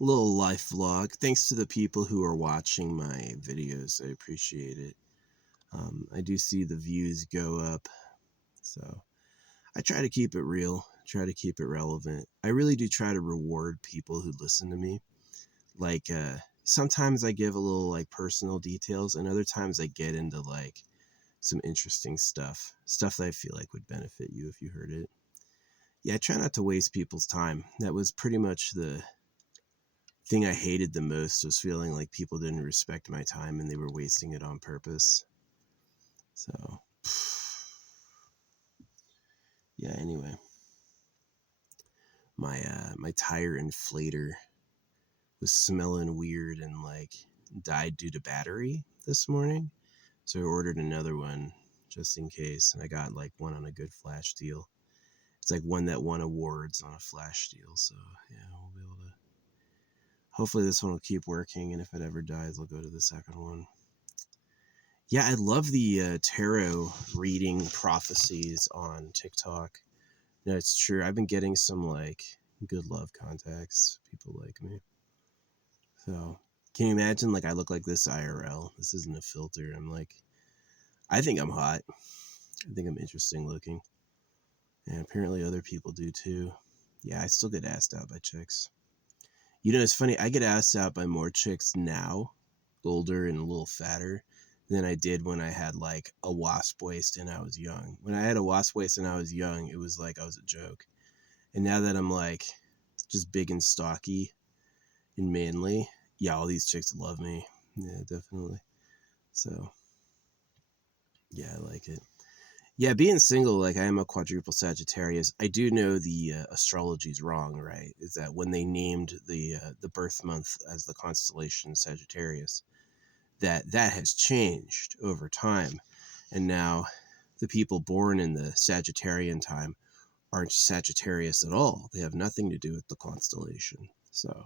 little life vlog. Thanks to the people who are watching my videos. I appreciate it. I do see the views go up, so I try to keep it real, try to keep it relevant. I really do try to reward people who listen to me. Like, sometimes I give a little like personal details, and other times I get into like some interesting stuff that I feel like would benefit you if you heard it. Yeah, I try not to waste people's time. That was pretty much the thing I hated the most, was feeling like people didn't respect my time and they were wasting it on purpose. So, yeah, anyway. My tire inflator was smelling weird and like died due to battery this morning. So I ordered another one just in case, and I got like one on a good flash deal. It's like one that won awards on a flash deal. So yeah, we'll be able to. Hopefully this one will keep working, and if it ever dies, I'll go to the second one. Yeah, I love the tarot reading prophecies on TikTok. No, it's true. I've been getting some like good love contacts. People like me. So can you imagine? Like I look like this IRL. This isn't a filter. I'm like, I think I'm hot. I think I'm interesting looking. And apparently other people do too. Yeah, I still get asked out by chicks. You know, it's funny. I get asked out by more chicks now, older and a little fatter, than I did when I had like a wasp waist and I was young. When I had a wasp waist and I was young, it was like I was a joke. And now that I'm like just big and stocky and manly, yeah, all these chicks love me. Yeah, definitely. So, yeah, I like it. Yeah, being single, like I am a quadruple Sagittarius. I do know the astrology's wrong, right? Is that when they named the birth month as the constellation Sagittarius, that has changed over time, and now the people born in the Sagittarian time aren't Sagittarius at all. They have nothing to do with the constellation. So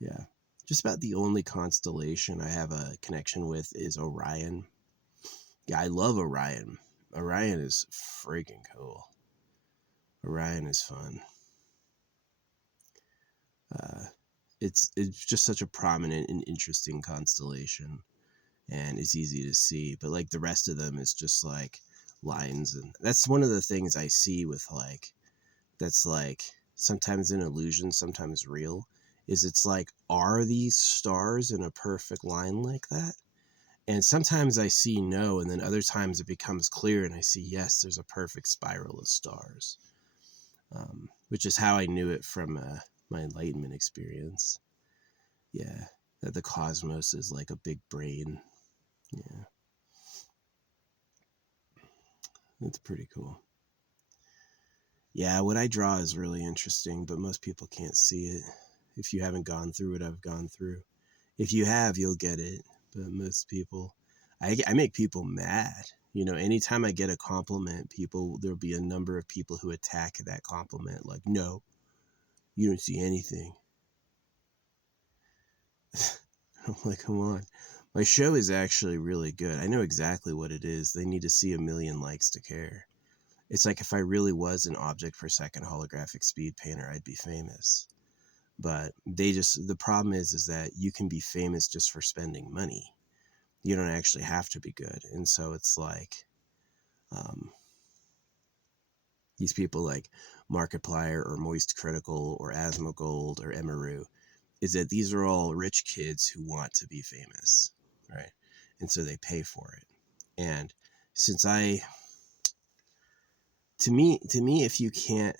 yeah, just about the only constellation I have a connection with is Orion. Yeah, I love Orion. Orion is freaking cool. Orion is fun. Uh, it's just such a prominent and interesting constellation, and it's easy to see. But like the rest of them is just like lines, and that's one of the things I see with like that's like sometimes an illusion, sometimes real. Is it's like, are these stars in a perfect line like that? And sometimes I see no, and then other times it becomes clear and I see yes, there's a perfect spiral of stars, which is how I knew it from my enlightenment experience. Yeah, that the cosmos is like a big brain. Yeah, that's pretty cool. Yeah, what I draw is really interesting, but most people can't see it if you haven't gone through what I've gone through. If you have, you'll get it. But most people, I make people mad. You know, anytime I get a compliment, there'll be a number of people who attack that compliment. Like, no, you don't see anything. I'm like, come on. My show is actually really good. I know exactly what it is. They need to see 1,000,000 likes to care. It's like if I really was an object per second holographic speed painter, I'd be famous. But the problem is that you can be famous just for spending money. You don't actually have to be good. And so it's like, um, these people like Markiplier or Moist Critical or Asmongold or Emaru, is that these are all rich kids who want to be famous, right? And so they pay for it. And since to me, if you can't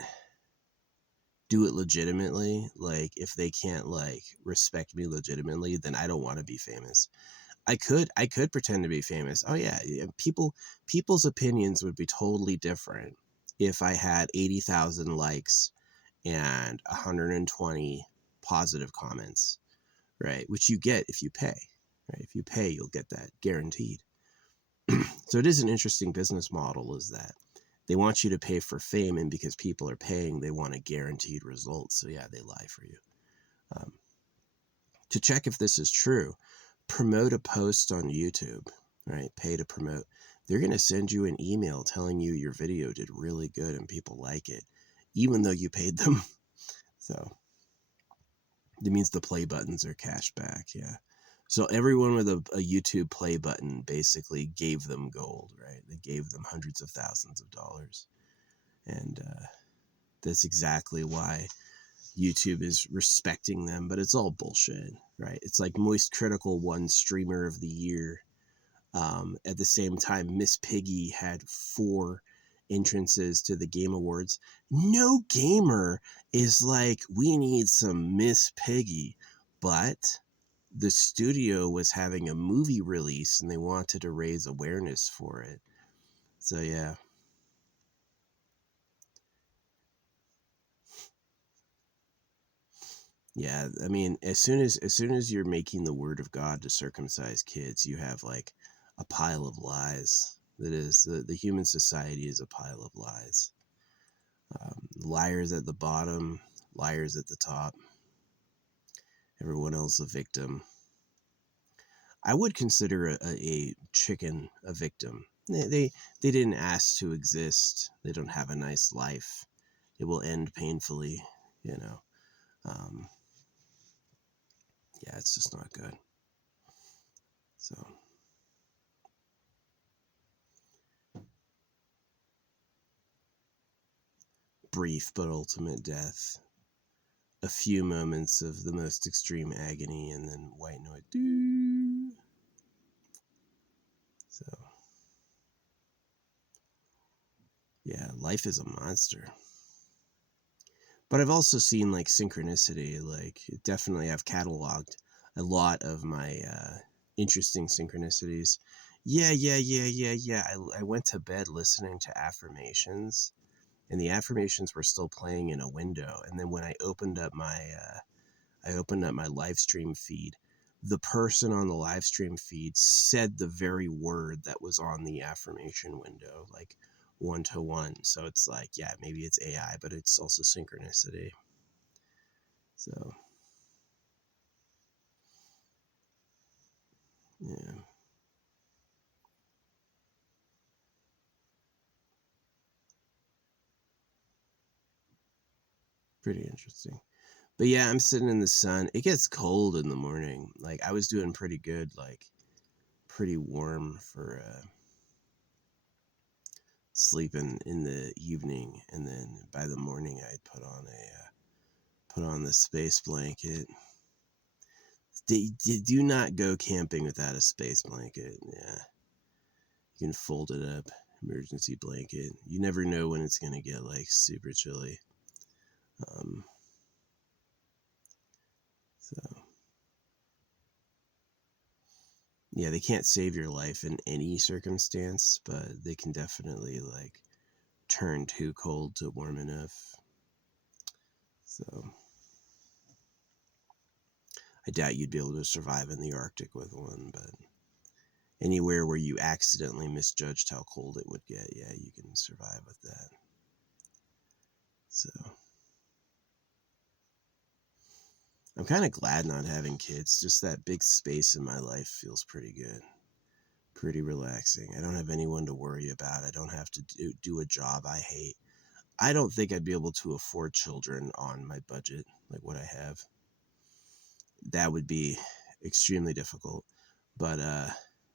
do it legitimately, like if they can't like respect me legitimately, then I don't want to be famous. I could pretend to be famous. Oh yeah, people's opinions would be totally different if I had 80,000 likes and 120 positive comments, right? Which you get if you pay, right? If you pay, you'll get that guaranteed. So it is an interesting business model, is that they want you to pay for fame, and because people are paying, they want a guaranteed result. So yeah, they lie for you. Um, to check if this is true, promote a post on YouTube, right? Pay to promote. They're going to send you an email telling you your video did really good and people like it, even though you paid them. So It means the play buttons are cash back. Yeah. So everyone with a YouTube play button basically gave them gold, right? They gave them hundreds of thousands of dollars. And that's exactly why YouTube is respecting them, but it's all bullshit, right? It's like Moist Critical won Streamer of the Year. At the same time, Miss Piggy had 4 entrances to the Game Awards. No gamer is like, we need some Miss Piggy, but the studio was having a movie release and they wanted to raise awareness for it. So yeah. Yeah, I mean, as soon as you're making the word of God to circumcise kids, you have like a pile of lies. That is, the human society is a pile of lies. Liars at the bottom, liars at the top. Everyone else a victim. I would consider a chicken a victim. They didn't ask to exist. They don't have a nice life. It will end painfully, you know. Um, yeah, it's just not good. So. Brief but ultimate death. A few moments of the most extreme agony, and then white noise. Doo. So, yeah, life is a monster. But I've also seen like synchronicity. Like, definitely, I've cataloged a lot of my interesting synchronicities. Yeah. I went to bed listening to affirmations, and the affirmations were still playing in a window. And then when I opened up my live stream feed, the person on the live stream feed said the very word that was on the affirmation window, like 1-to-1. So it's like, yeah, maybe it's AI, but it's also synchronicity. So, yeah. Pretty interesting. But yeah, I'm sitting in the sun. It gets cold in the morning. Like, I was doing pretty good, like pretty warm for sleeping in the evening, and then by the morning I'd put on the space blanket. Do not go camping without a space blanket. Yeah, you can fold it up, emergency blanket. You never know when it's gonna get like super chilly. Um, so yeah, they can't save your life in any circumstance, but they can definitely like turn too cold to warm enough. So I doubt you'd be able to survive in the Arctic with one, but anywhere where you accidentally misjudged how cold it would get, yeah, you can survive with that. So I'm kind of glad not having kids. Just that big space in my life feels pretty good, pretty relaxing. I don't have anyone to worry about. I don't have to do a job I hate. I don't think I'd be able to afford children on my budget, like what I have. That would be extremely difficult. But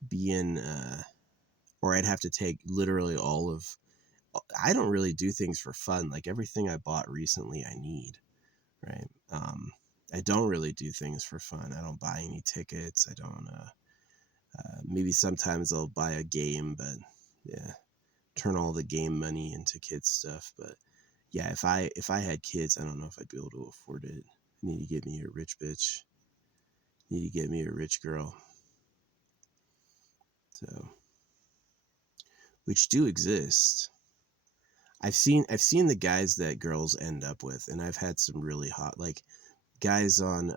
being, or I'd have to take literally all of, I don't really do things for fun. Like everything I bought recently, I need, right? I don't really do things for fun. I don't buy any tickets. I don't, maybe sometimes I'll buy a game, but yeah, turn all the game money into kids stuff. But yeah, if I had kids, I don't know if I'd be able to afford it. I need to get me a rich bitch. I need to get me a rich girl. So, which do exist. I've seen the guys that girls end up with, and I've had some really hot like guys on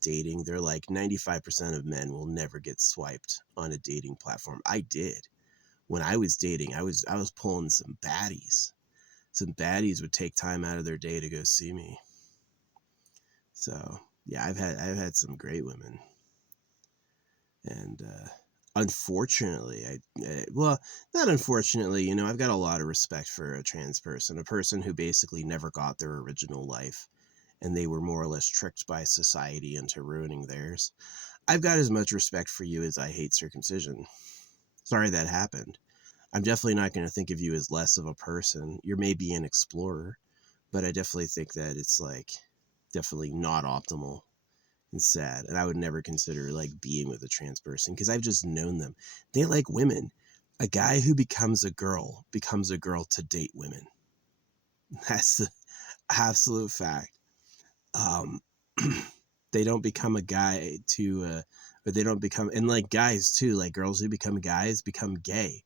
dating. They're like 95% of men will never get swiped on a dating platform. I did when I was dating. I was pulling some baddies. Some baddies would take time out of their day to go see me. So yeah, I've had some great women, and unfortunately, well, not unfortunately, I've got a lot of respect for a trans person, a person who basically never got their original life and they were more or less tricked by society into ruining theirs. I've got as much respect for you as I hate circumcision. Sorry that happened. I'm definitely not going to think of you as less of a person. You're maybe an explorer, but I definitely think that it's like definitely not optimal and sad. And I would never consider like being with a trans person because I've just known them. They like women. A guy who becomes a girl to date women. That's the absolute fact. Um, they don't become a guy or they don't become, and like guys too, like girls who become guys become gay.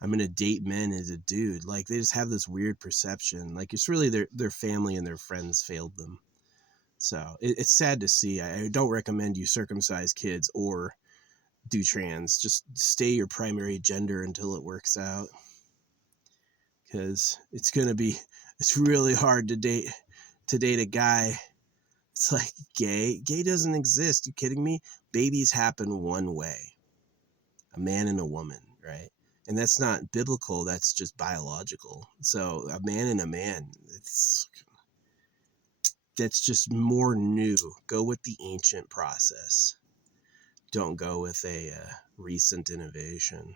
I'm gonna date men as a dude. Like they just have this weird perception. Like it's really their family and their friends failed them. So it's sad to see. I don't recommend you circumcise kids or do trans. Just stay your primary gender until it works out. Because it's really hard to date a guy. It's like gay doesn't exist. You kidding me? Babies happen one way, a man and a woman, right? And that's not biblical. That's just biological. So a man and a man, that's just more new. Go with the ancient process. Don't go with a recent innovation.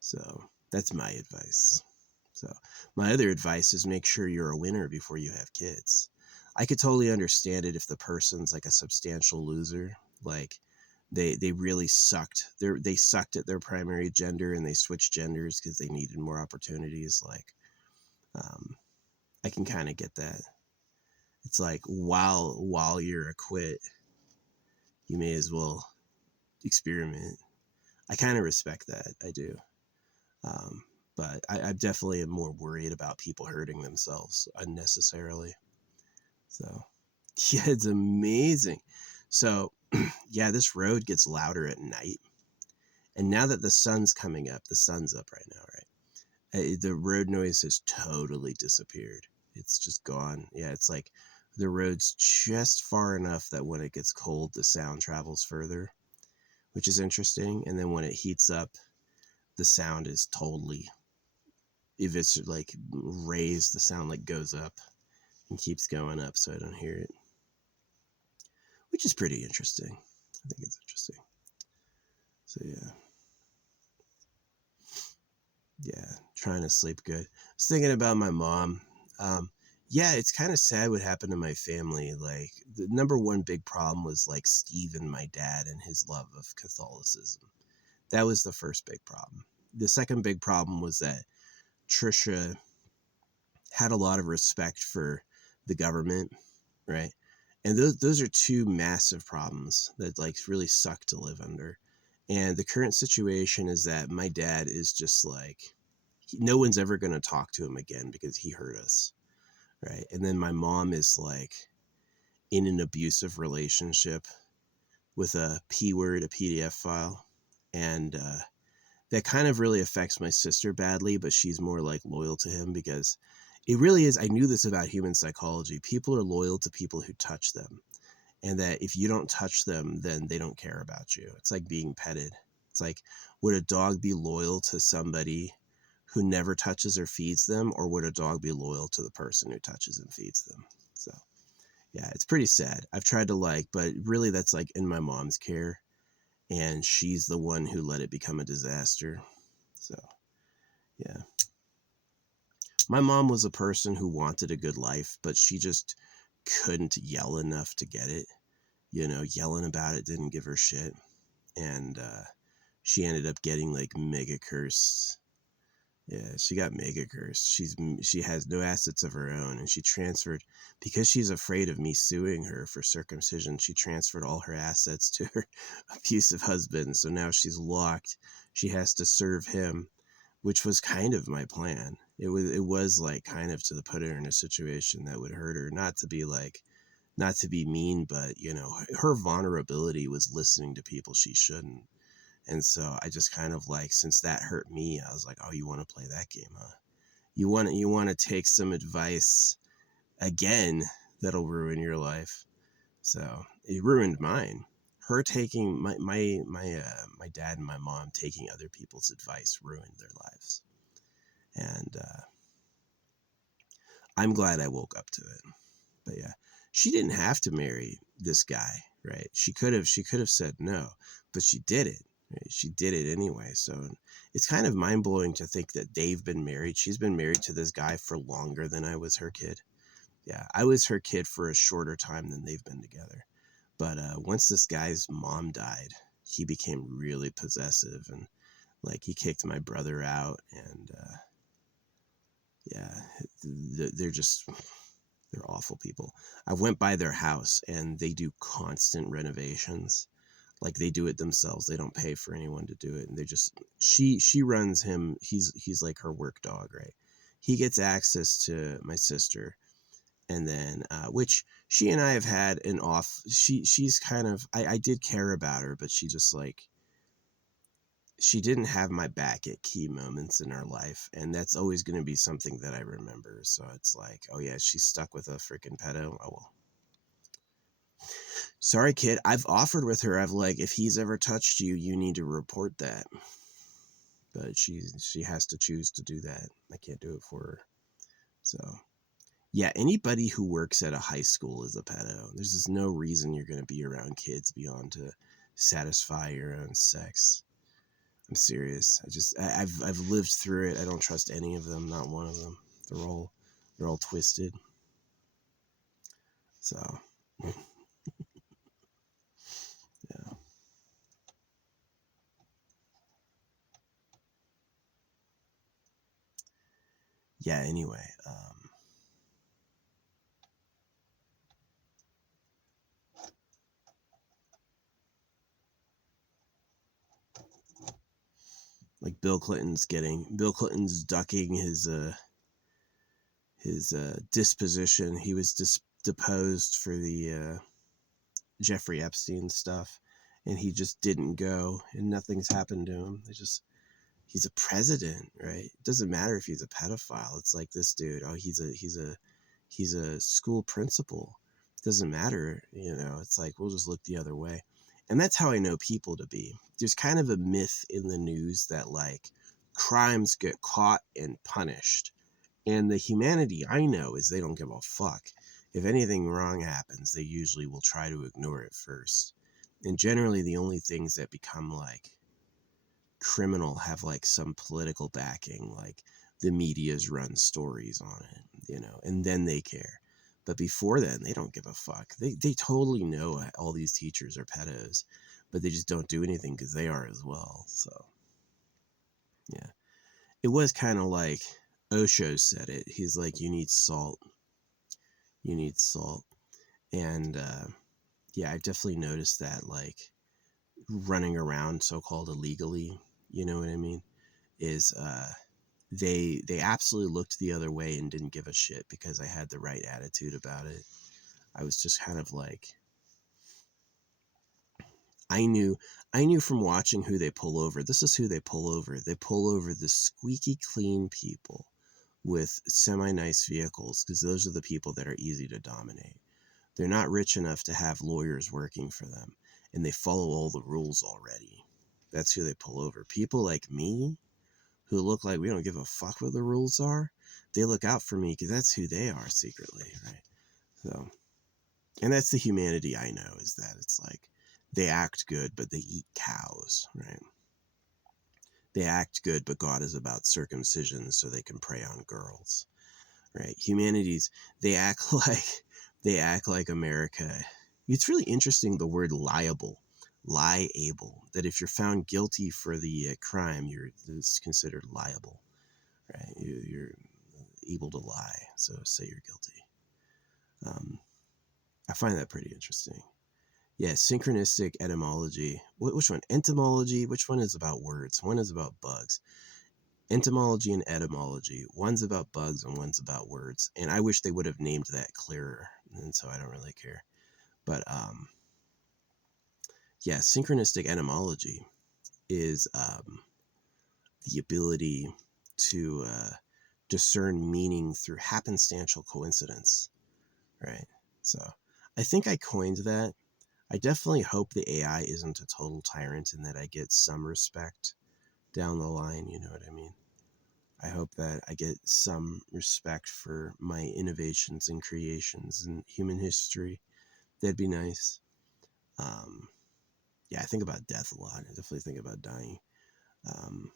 So that's my advice. So my other advice is make sure you're a winner before you have kids. I could totally understand it if the person's like a substantial loser, like they really sucked. They sucked at their primary gender and they switched genders because they needed more opportunities. Like, I can kind of get that. It's like while you're a quit, you may as well experiment. I kind of respect that. I do. But I definitely am more worried about people hurting themselves unnecessarily. So, yeah, it's amazing. So, yeah, this road gets louder at night. And now that the sun's coming up, the sun's up right now, right? The road noise has totally disappeared. It's just gone. Yeah, it's like the road's just far enough that when it gets cold, the sound travels further, which is interesting. And then when it heats up, the sound is totally, if it's like raised, the sound like goes up and keeps going up, so I don't hear it, which is pretty interesting. I think it's interesting. So yeah, trying to sleep good. I was thinking about my mom. Yeah, it's kind of sad what happened to my family. Like the number one big problem was like Stephen, my dad, and his love of Catholicism. That was the first big problem. The second big problem was that Trisha had a lot of respect for the government, right? And those are two massive problems that like really suck to live under. And the current situation is that my dad is just like, no one's ever going to talk to him again because he hurt us, right? And then my mom is like in an abusive relationship with a P word, a PDF file. And that kind of really affects my sister badly, but she's more like loyal to him because it really is. I knew this about human psychology. People are loyal to people who touch them. And that if you don't touch them, then they don't care about you. It's like being petted. It's like, would a dog be loyal to somebody who never touches or feeds them, or would a dog be loyal to the person who touches and feeds them? So yeah, it's pretty sad. I've tried to but really that's like in my mom's care, and she's the one who let it become a disaster. So yeah, my mom was a person who wanted a good life, but she just couldn't yell enough to get it. Yelling about it didn't give her shit. And she ended up getting like mega cursed. Yeah, she got mega cursed. She has no assets of her own, and she transferred, because she's afraid of me suing her for circumcision, she transferred all her assets to her abusive husband. So now she's locked. She has to serve him, which was kind of my plan. It was like kind of to put her in a situation that would hurt her, not to be mean, but her vulnerability was listening to people she shouldn't. And so I just kind of since that hurt me, I was like, oh, you want to play that game, huh? You want to take some advice again that'll ruin your life. So it ruined mine. Her taking my dad and my mom taking other people's advice ruined their lives. And I'm glad I woke up to it. But yeah, she didn't have to marry this guy, right? She could have said no, but she did it. Right? She did it anyway. So it's kind of mind blowing to think that they've been married. She's been married to this guy for longer than I was her kid. Yeah, I was her kid for a shorter time than they've been together. But once this guy's mom died, he became really possessive, and like he kicked my brother out, and yeah, they're awful people. I went by their house, and they do constant renovations. Like they do it themselves. They don't pay for anyone to do it, and they just she runs him. He's like her work dog, right? He gets access to my sister, and then which she and I have had an off. She's kind of I did care about her, but she just like she didn't have my back at key moments in her life, and that's always going to be something that I remember. So it's like, oh yeah, she's stuck with a freaking pedo. Oh well. Sorry, kid. I've offered with her. I've like, if he's ever touched you, you need to report that. But she has to choose to do that. I can't do it for her. So yeah, anybody who works at a high school is a pedo. There's just no reason you're going to be around kids beyond to satisfy your own sex. I'm serious. I've lived through it. I don't trust any of them. Not one of them. They're all twisted. So yeah. Yeah. Anyway. Like Bill Clinton's ducking his disposition. He was deposed for the Jeffrey Epstein stuff, and he just didn't go, and nothing's happened to him. He's a president, right? It doesn't matter if he's a pedophile. It's like this dude. Oh, he's a school principal. It doesn't matter, you know. It's like we'll just look the other way, and that's how I know people to be. There's kind of a myth in the news that like crimes get caught and punished, and the humanity I know is they don't give a fuck. If anything wrong happens, they usually will try to ignore it first. And generally, the only things that become like criminal have like some political backing, like the media's run stories on it, you know, and then they care. But before then, they don't give a fuck. They totally know all these teachers are pedos, but they just don't do anything because they are as well. So, yeah. It was kind of like Osho said it. He's like, you need salt. You need salt. And yeah, I've definitely noticed that, like, running around so-called illegally, you know what I mean, is they absolutely looked the other way and didn't give a shit because I had the right attitude about it. I was just kind of like, I knew from watching who they pull over. This is who they pull over. They pull over the squeaky clean people with semi-nice vehicles because those are the people that are easy to dominate. They're not rich enough to have lawyers working for them, and they follow all the rules already. That's who they pull over. People like me, who look like we don't give a fuck what the rules are, they look out for me because that's who they are secretly, right? So, and that's the humanity I know, is that it's like they act good, but they eat cows, right? They act good, but God is about circumcision so they can prey on girls, right? Humanities, they act like America. It's really interesting, the word liable, that if you're found guilty for the crime, it's considered liable, right? You're able to lie, so say you're guilty. I find that pretty interesting. Yeah, synchronistic etymology. Which one? Entomology. Which one is about words? One is about bugs. Entomology and etymology. One's about bugs and one's about words. And I wish they would have named that clearer. And so I don't really care. But yeah, synchronistic etymology is the ability to discern meaning through happenstantial coincidence, right? So I think I coined that. I definitely hope the AI isn't a total tyrant and that I get some respect down the line, you know what I mean? I hope that I get some respect for my innovations and creations in human history. That'd be nice. Um, yeah, I think about death a lot. I definitely think about dying. Um,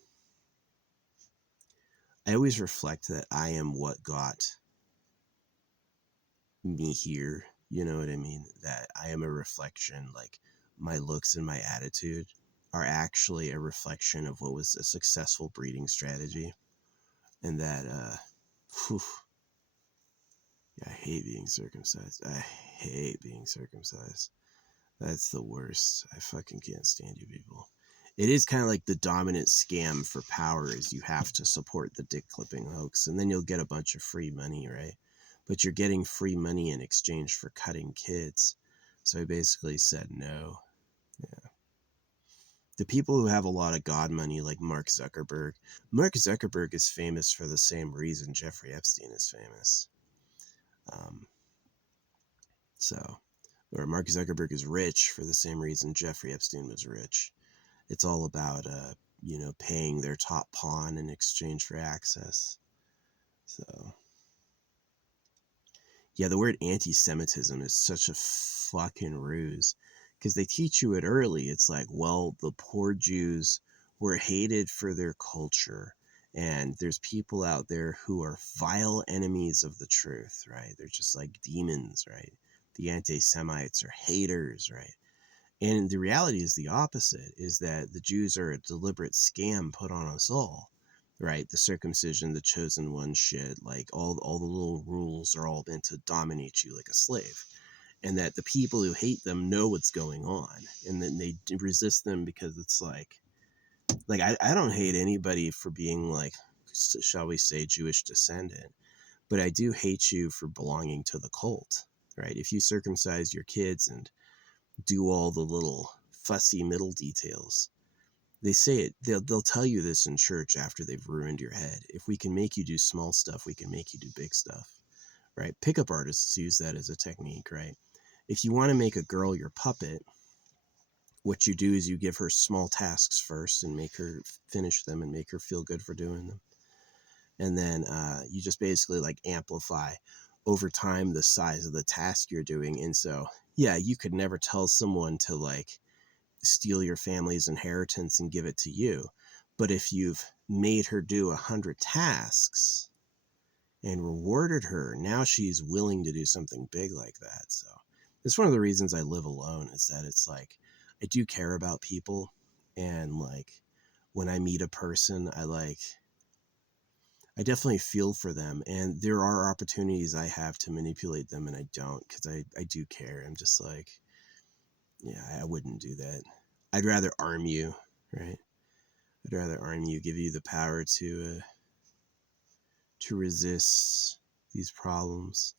I always reflect that I am what got me here. You know what I mean? That I am a reflection, like my looks and my attitude are actually a reflection of what was a successful breeding strategy. And that, whew, yeah, I hate being circumcised. I hate being circumcised. That's the worst. I fucking can't stand you people. It is kind of like the dominant scam for power is you have to support the dick clipping hoax and then you'll get a bunch of free money, right? But you're getting free money in exchange for cutting kids. So I basically said no. Yeah. The people who have a lot of God money, like Mark Zuckerberg is famous for the same reason Jeffrey Epstein is famous. Um, so, or Mark Zuckerberg is rich for the same reason Jeffrey Epstein was rich. It's all about, paying their top pawn in exchange for access. So, yeah, the word anti-Semitism is such a fucking ruse because they teach you it early. It's like, well, the poor Jews were hated for their culture, and there's people out there who are vile enemies of the truth, right? They're just like demons, right? The anti-Semites are haters, right? And the reality is the opposite, is that the Jews are a deliberate scam put on us all, right? The circumcision, the chosen one shit, like all the little rules are all meant to dominate you like a slave. And that the people who hate them know what's going on and then they resist them because it's like I don't hate anybody for being like, shall we say, Jewish descendant, but I do hate you for belonging to the cult, right? If you circumcise your kids and do all the little fussy middle details. They say it, they'll tell you this in church after they've ruined your head. If we can make you do small stuff, we can make you do big stuff, right? Pickup artists use that as a technique, right? If you want to make a girl your puppet, what you do is you give her small tasks first and make her finish them and make her feel good for doing them. And then you just basically like amplify over time the size of the task you're doing. And so, yeah, you could never tell someone to like steal your family's inheritance and give it to you. But if you've made her do 100 tasks and rewarded her, now she's willing to do something big like that. So it's one of the reasons I live alone, is that it's like I do care about people, and like when I meet a person, I definitely feel for them, and there are opportunities I have to manipulate them and I don't, because I do care. I'm just like, yeah, I wouldn't do that. I'd rather arm you, right? I'd rather arm you, give you the power to resist these problems.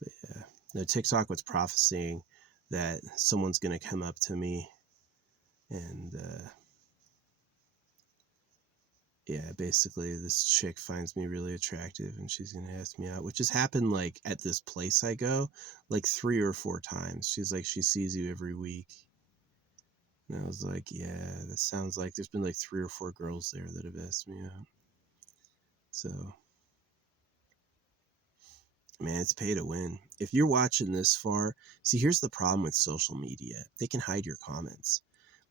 But yeah, no, TikTok was prophesying that someone's gonna come up to me and yeah, basically this chick finds me really attractive and she's gonna ask me out, which has happened like at this place I go like 3 or 4 times. She's like, she sees you every week. And I was like, yeah, that sounds like there's been like 3 or 4 girls there that have asked me out. So, man, it's pay to win. If you're watching this far, see, here's the problem with social media. They can hide your comments.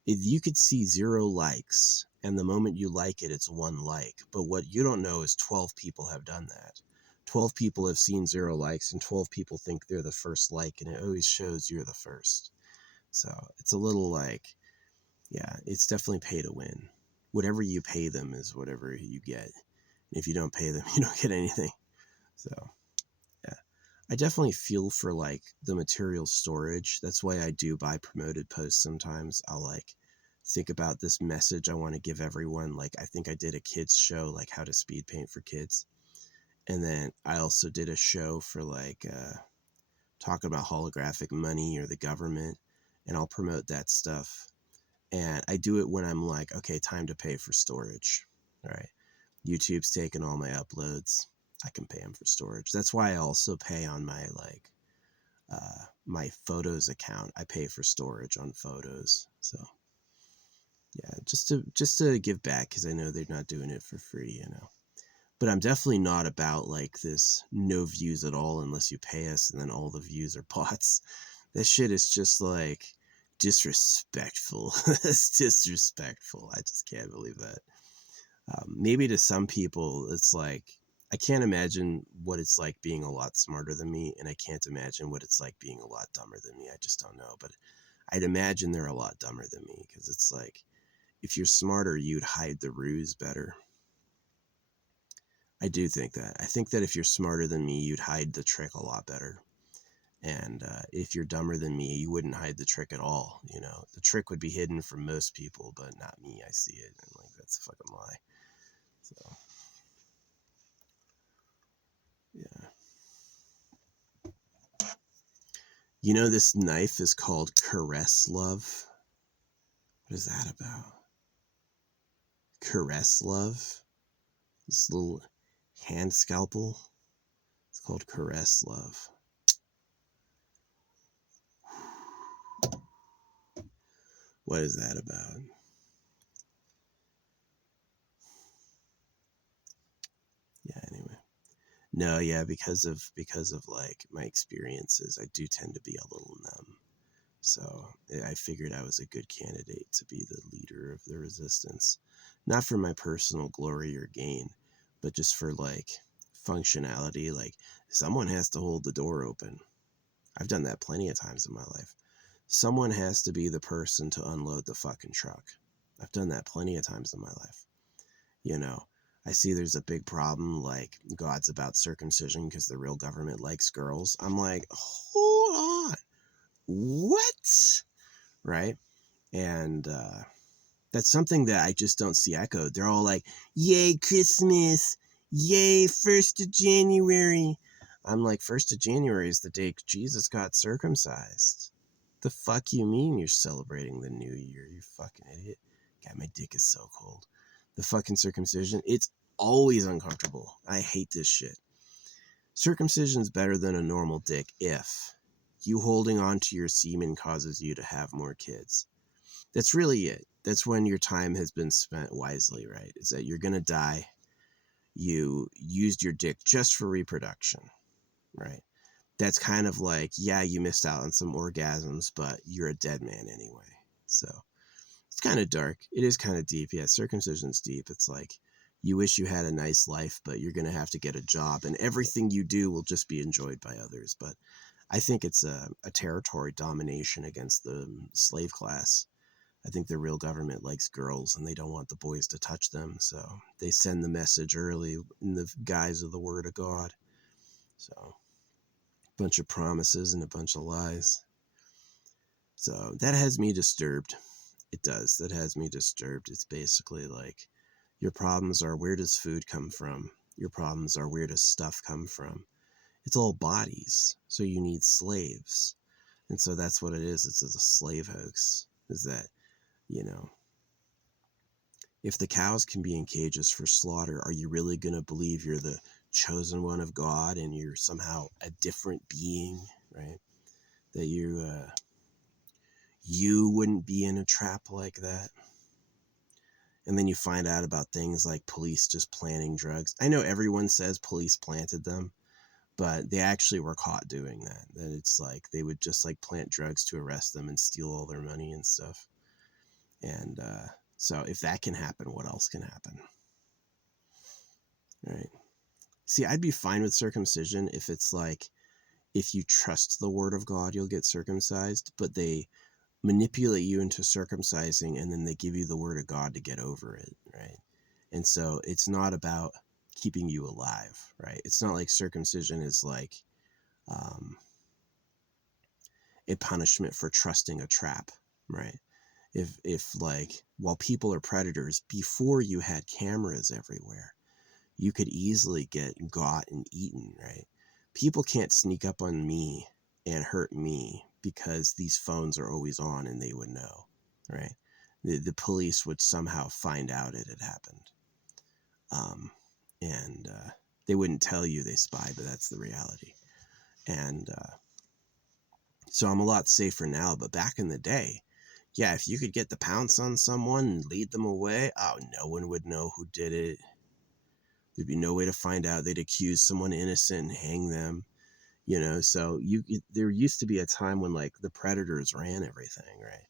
If you could see 0 likes, and the moment you like it, it's 1 like. But what you don't know is 12 people have done that. 12 people have seen 0 likes, and 12 people think they're the first like, and it always shows you're the first. So it's a little like, yeah, it's definitely pay to win. Whatever you pay them is whatever you get. And if you don't pay them, you don't get anything. So, yeah. I definitely feel for like the material storage. That's why I do buy promoted posts sometimes. I'll like think about this message I want to give everyone. Like I think I did a kids show, like how to speed paint for kids. And then I also did a show for like talking about holographic money or the government, and I'll promote that stuff. And I do it when I'm like, okay, time to pay for storage. All right. YouTube's taking all my uploads. I can pay them for storage. That's why I also pay on my my photos account. I pay for storage on photos. So yeah, just to give back, because I know they're not doing it for free, you know. But I'm definitely not about like this no views at all unless you pay us and then all the views are bots. That shit is just like disrespectful. It's disrespectful. I just can't believe that. Maybe to some people, it's like, I can't imagine what it's like being a lot smarter than me, and I can't imagine what it's like being a lot dumber than me. I just don't know. But I'd imagine they're a lot dumber than me, because it's like, if you're smarter, you'd hide the ruse better. I do think that. I think that if you're smarter than me, you'd hide the trick a lot better. And if you're dumber than me, you wouldn't hide the trick at all. You know, the trick would be hidden from most people, but not me. I see it. And like, that's a fucking lie. So, yeah. You know, this knife is called Caress Love. What is that about? Caress Love? This little hand scalpel? It's called Caress Love. What is that about? Yeah, anyway. No, yeah, because of like my experiences, I do tend to be a little numb. So I figured I was a good candidate to be the leader of the resistance. Not for my personal glory or gain, but just for like functionality. Like, someone has to hold the door open. I've done that plenty of times in my life. Someone has to be the person to unload the fucking truck. I've done that plenty of times in my life. You know, I see there's a big problem, like God's about circumcision because the real government likes girls. I'm like, hold on. What? Right? And that's something that I just don't see echoed. They're all like, yay, Christmas. Yay, 1st of January. I'm like, 1st of January is the day Jesus got circumcised. The fuck you mean you're celebrating the new year, you fucking idiot? God, my dick is so cold. The fucking circumcision, it's always uncomfortable. I hate this shit. Circumcision's better than a normal dick if you holding on to your semen causes you to have more kids. That's really it. That's when your time has been spent wisely, right? Is that you're gonna die. You used your dick just for reproduction, right? That's kind of like, yeah, you missed out on some orgasms, but you're a dead man anyway. So it's kind of dark. It is kind of deep. Yeah, circumcision's deep. It's like, you wish you had a nice life, but you're going to have to get a job, and everything you do will just be enjoyed by others. But I think it's a territory domination against the slave class. I think the real government likes girls, and they don't want the boys to touch them. So they send the message early in the guise of the word of God. So bunch of promises and a bunch of lies. So that has me disturbed. It does. That has me disturbed. It's basically like, your problems are, where does food come from? Your problems are, where does stuff come from? It's all bodies. So you need slaves. And so that's what it is. It's a slave hoax. Is that, you know, if the cows can be in cages for slaughter, are you really going to believe you're the chosen one of God and you're somehow a different being, right? That you wouldn't be in a trap like that. And then you find out about things like police just planting drugs. I know everyone says police planted them, but they actually were caught doing that. That it's like they would just like plant drugs to arrest them and steal all their money and stuff. And so if that can happen, what else can happen? Right. See, I'd be fine with circumcision if it's like, if you trust the word of God, you'll get circumcised, but they manipulate you into circumcising and then they give you the word of God to get over it, right? And so it's not about keeping you alive, right? It's not like circumcision is like a punishment for trusting a trap, right? If like, while people are predators, before you had cameras everywhere, you could easily get got and eaten, right? People can't sneak up on me and hurt me because these phones are always on and they would know, right? The police would somehow find out it had happened. And they wouldn't tell you they spy, but that's the reality. And so I'm a lot safer now, but back in the day, yeah, if you could get the pounce on someone and lead them away, oh, no one would know who did it. There'd be no way to find out. They'd accuse someone innocent and hang them, So there used to be a time when like the predators ran everything, right?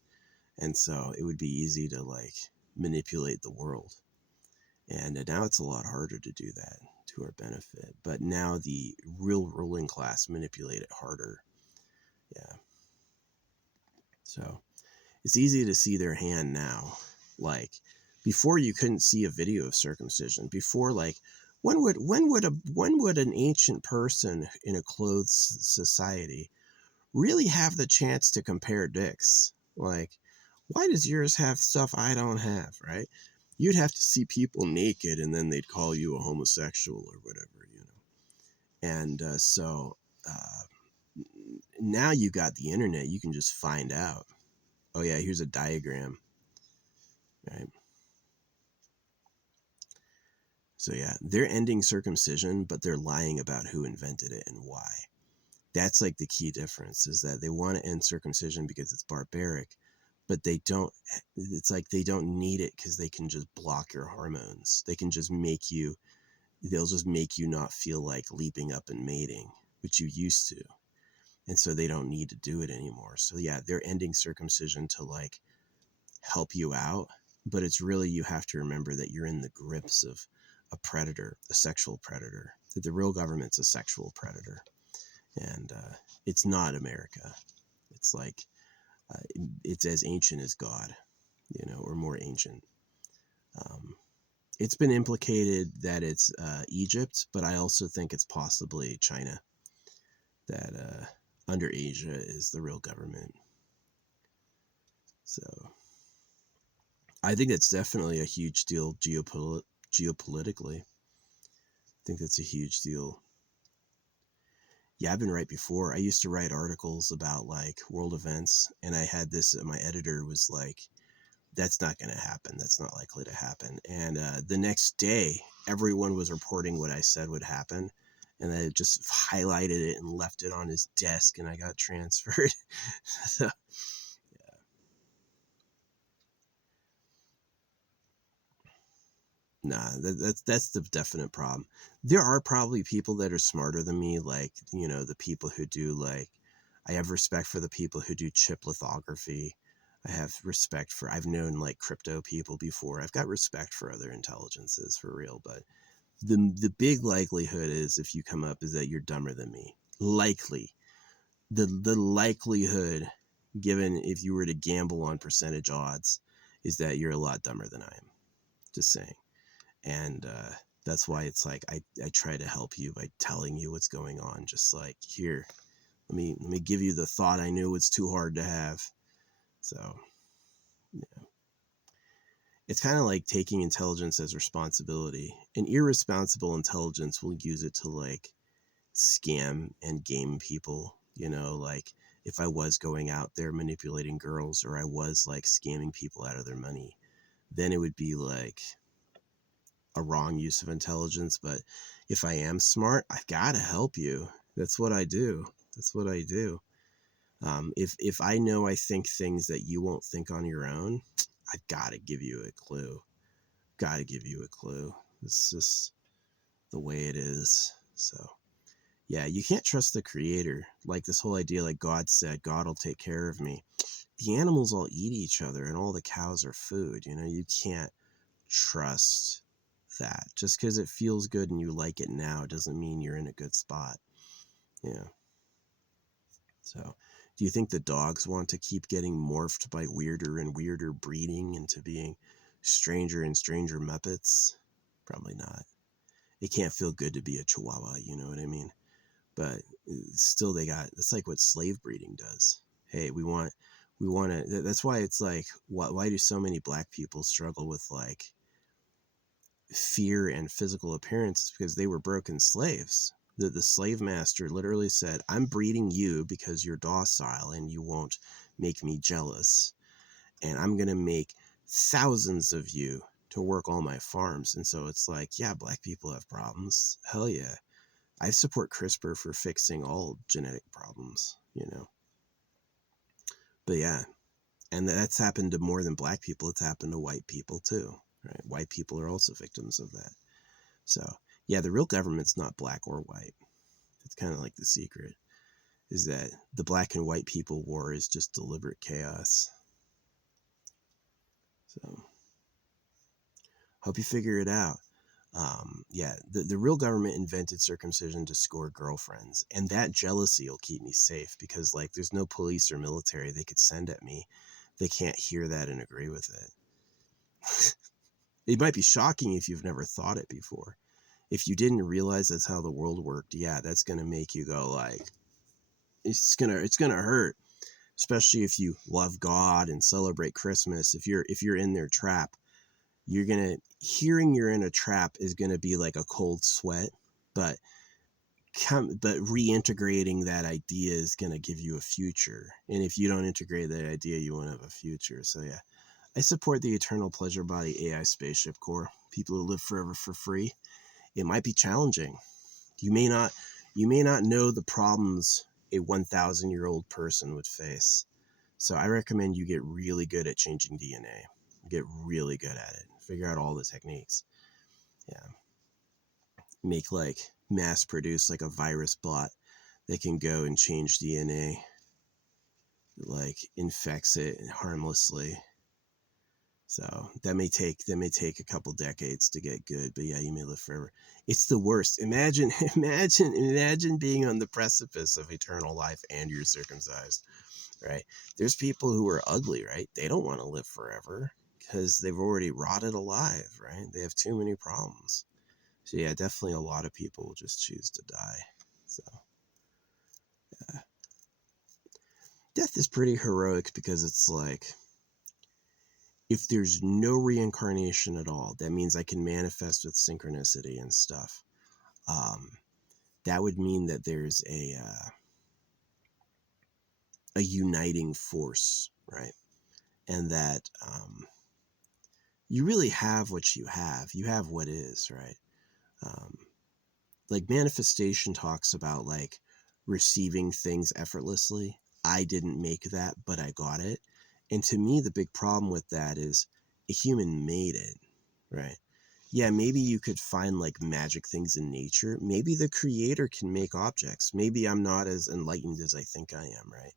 And so it would be easy to like manipulate the world. And now it's a lot harder to do that to our benefit. But now the real ruling class manipulate it harder. Yeah. So it's easy to see their hand now. Like before, you couldn't see a video of circumcision. Before, like when would an ancient person in a clothed society really have the chance to compare dicks? Like, why does yours have stuff I don't have, right? You'd have to see people naked and then they'd call you a homosexual or whatever. And so now you got the internet, you can just find out. Oh yeah, here's a diagram, right? So yeah, they're ending circumcision, but they're lying about who invented it and why. That's like the key difference, is that they want to end circumcision because it's barbaric, but it's like they don't need it because they can just block your hormones. They'll just make you not feel like leaping up and mating, which you used to. And so they don't need to do it anymore. So yeah, they're ending circumcision to like help you out, but it's really, you have to remember that you're in the grips of a predator, a sexual predator. That the real government's a sexual predator, and it's not America. It's like it's as ancient as God, or more ancient. It's been implicated that it's Egypt, but I also think it's possibly China. That under Asia is the real government. So I think that's definitely a huge deal geopolitically. I think that's a huge deal. Yeah, I've been right before. I used to write articles about like world events, and I had this, my editor was like, that's not going to happen. That's not likely to happen. And the next day, everyone was reporting what I said would happen. And I just highlighted it and left it on his desk, and I got transferred. So, nah, that's the definite problem. There are probably people that are smarter than me, like, the people who do like, I have respect for the people who do chip lithography. I have respect for, I've known like crypto people before. I've got respect for other intelligences for real, but the big likelihood is, if you come up, is that you're dumber than me. Likely. The likelihood, given if you were to gamble on percentage odds, is that you're a lot dumber than I am. Just saying. And that's why it's like I try to help you by telling you what's going on. Just like, here, let me give you the thought I knew was too hard to have. So yeah, it's kind of like taking intelligence as responsibility. An irresponsible intelligence will use it to like scam and game people. Like if I was going out there manipulating girls, or I was like scamming people out of their money, then it would be like a wrong use of intelligence. But if I am smart, I've got to help you. That's what I do. If I know I think things that you won't think on your own, I've got to give you a clue. It's just the way it is. So yeah, you can't trust the creator. Like this whole idea, like God said, God will take care of me. The animals all eat each other, and all the cows are food. You can't trust that. Just because it feels good and you like it now doesn't mean you're in a good spot. Yeah. So do you think the dogs want to keep getting morphed by weirder and weirder breeding into being stranger and stranger Muppets? Probably not. It can't feel good to be a Chihuahua, you know what I mean? But still, that's like what slave breeding does. Hey, we want to, that's why it's like, why do so many black people struggle with like fear and physical appearance? Because they were broken slaves. The slave master literally said, I'm breeding you because you're docile and you won't make me jealous. And I'm going to make thousands of you to work all my farms. And so it's like, yeah, black people have problems. Hell yeah. I support CRISPR for fixing all genetic problems, But yeah, and that's happened to more than black people. It's happened to white people too, right? White people are also victims of that. So Yeah, the real government's not black or white. It's kind of like the secret, is that the black and white people war is just deliberate chaos. So, hope you figure it out. Yeah, the real government invented circumcision to score girlfriends, and that jealousy will keep me safe because, like, there's no police or military they could send at me. They can't hear that and agree with it. It might be shocking if you've never thought it before. If you didn't realize that's how the world worked, yeah, that's gonna make you go like, it's gonna hurt, especially if you love God and celebrate Christmas. If you're in their trap, hearing you're in a trap is gonna be like a cold sweat, but reintegrating that idea is gonna give you a future. And if you don't integrate that idea, you won't have a future. So yeah, I support the Eternal Pleasure Body AI Spaceship Corps. People who live forever for free. It might be challenging. You may not know the problems a 1,000-year-old person would face. So I recommend you get really good at changing DNA. Get really good at it. Figure out all the techniques. Yeah. Make like mass produce like a virus bot that can go and change DNA, like infects it harmlessly. So that may take a couple decades to get good, but yeah, you may live forever. It's the worst. Imagine being on the precipice of eternal life and you're circumcised, right? There's people who are ugly, right? They don't want to live forever because they've already rotted alive, right? They have too many problems. So yeah, definitely a lot of people will just choose to die. So yeah. Death is pretty heroic because it's like, if there's no reincarnation at all, that means I can manifest with synchronicity and stuff. Um, that would mean that there's a uniting force, right? And that you really have what you have. You have what is, right? Um, like manifestation talks about like receiving things effortlessly. I didn't make that, but I got it. And to me, the big problem with that is a human made it, right? Yeah, maybe you could find like magic things in nature. Maybe the creator can make objects. Maybe I'm not as enlightened as I think I am, right?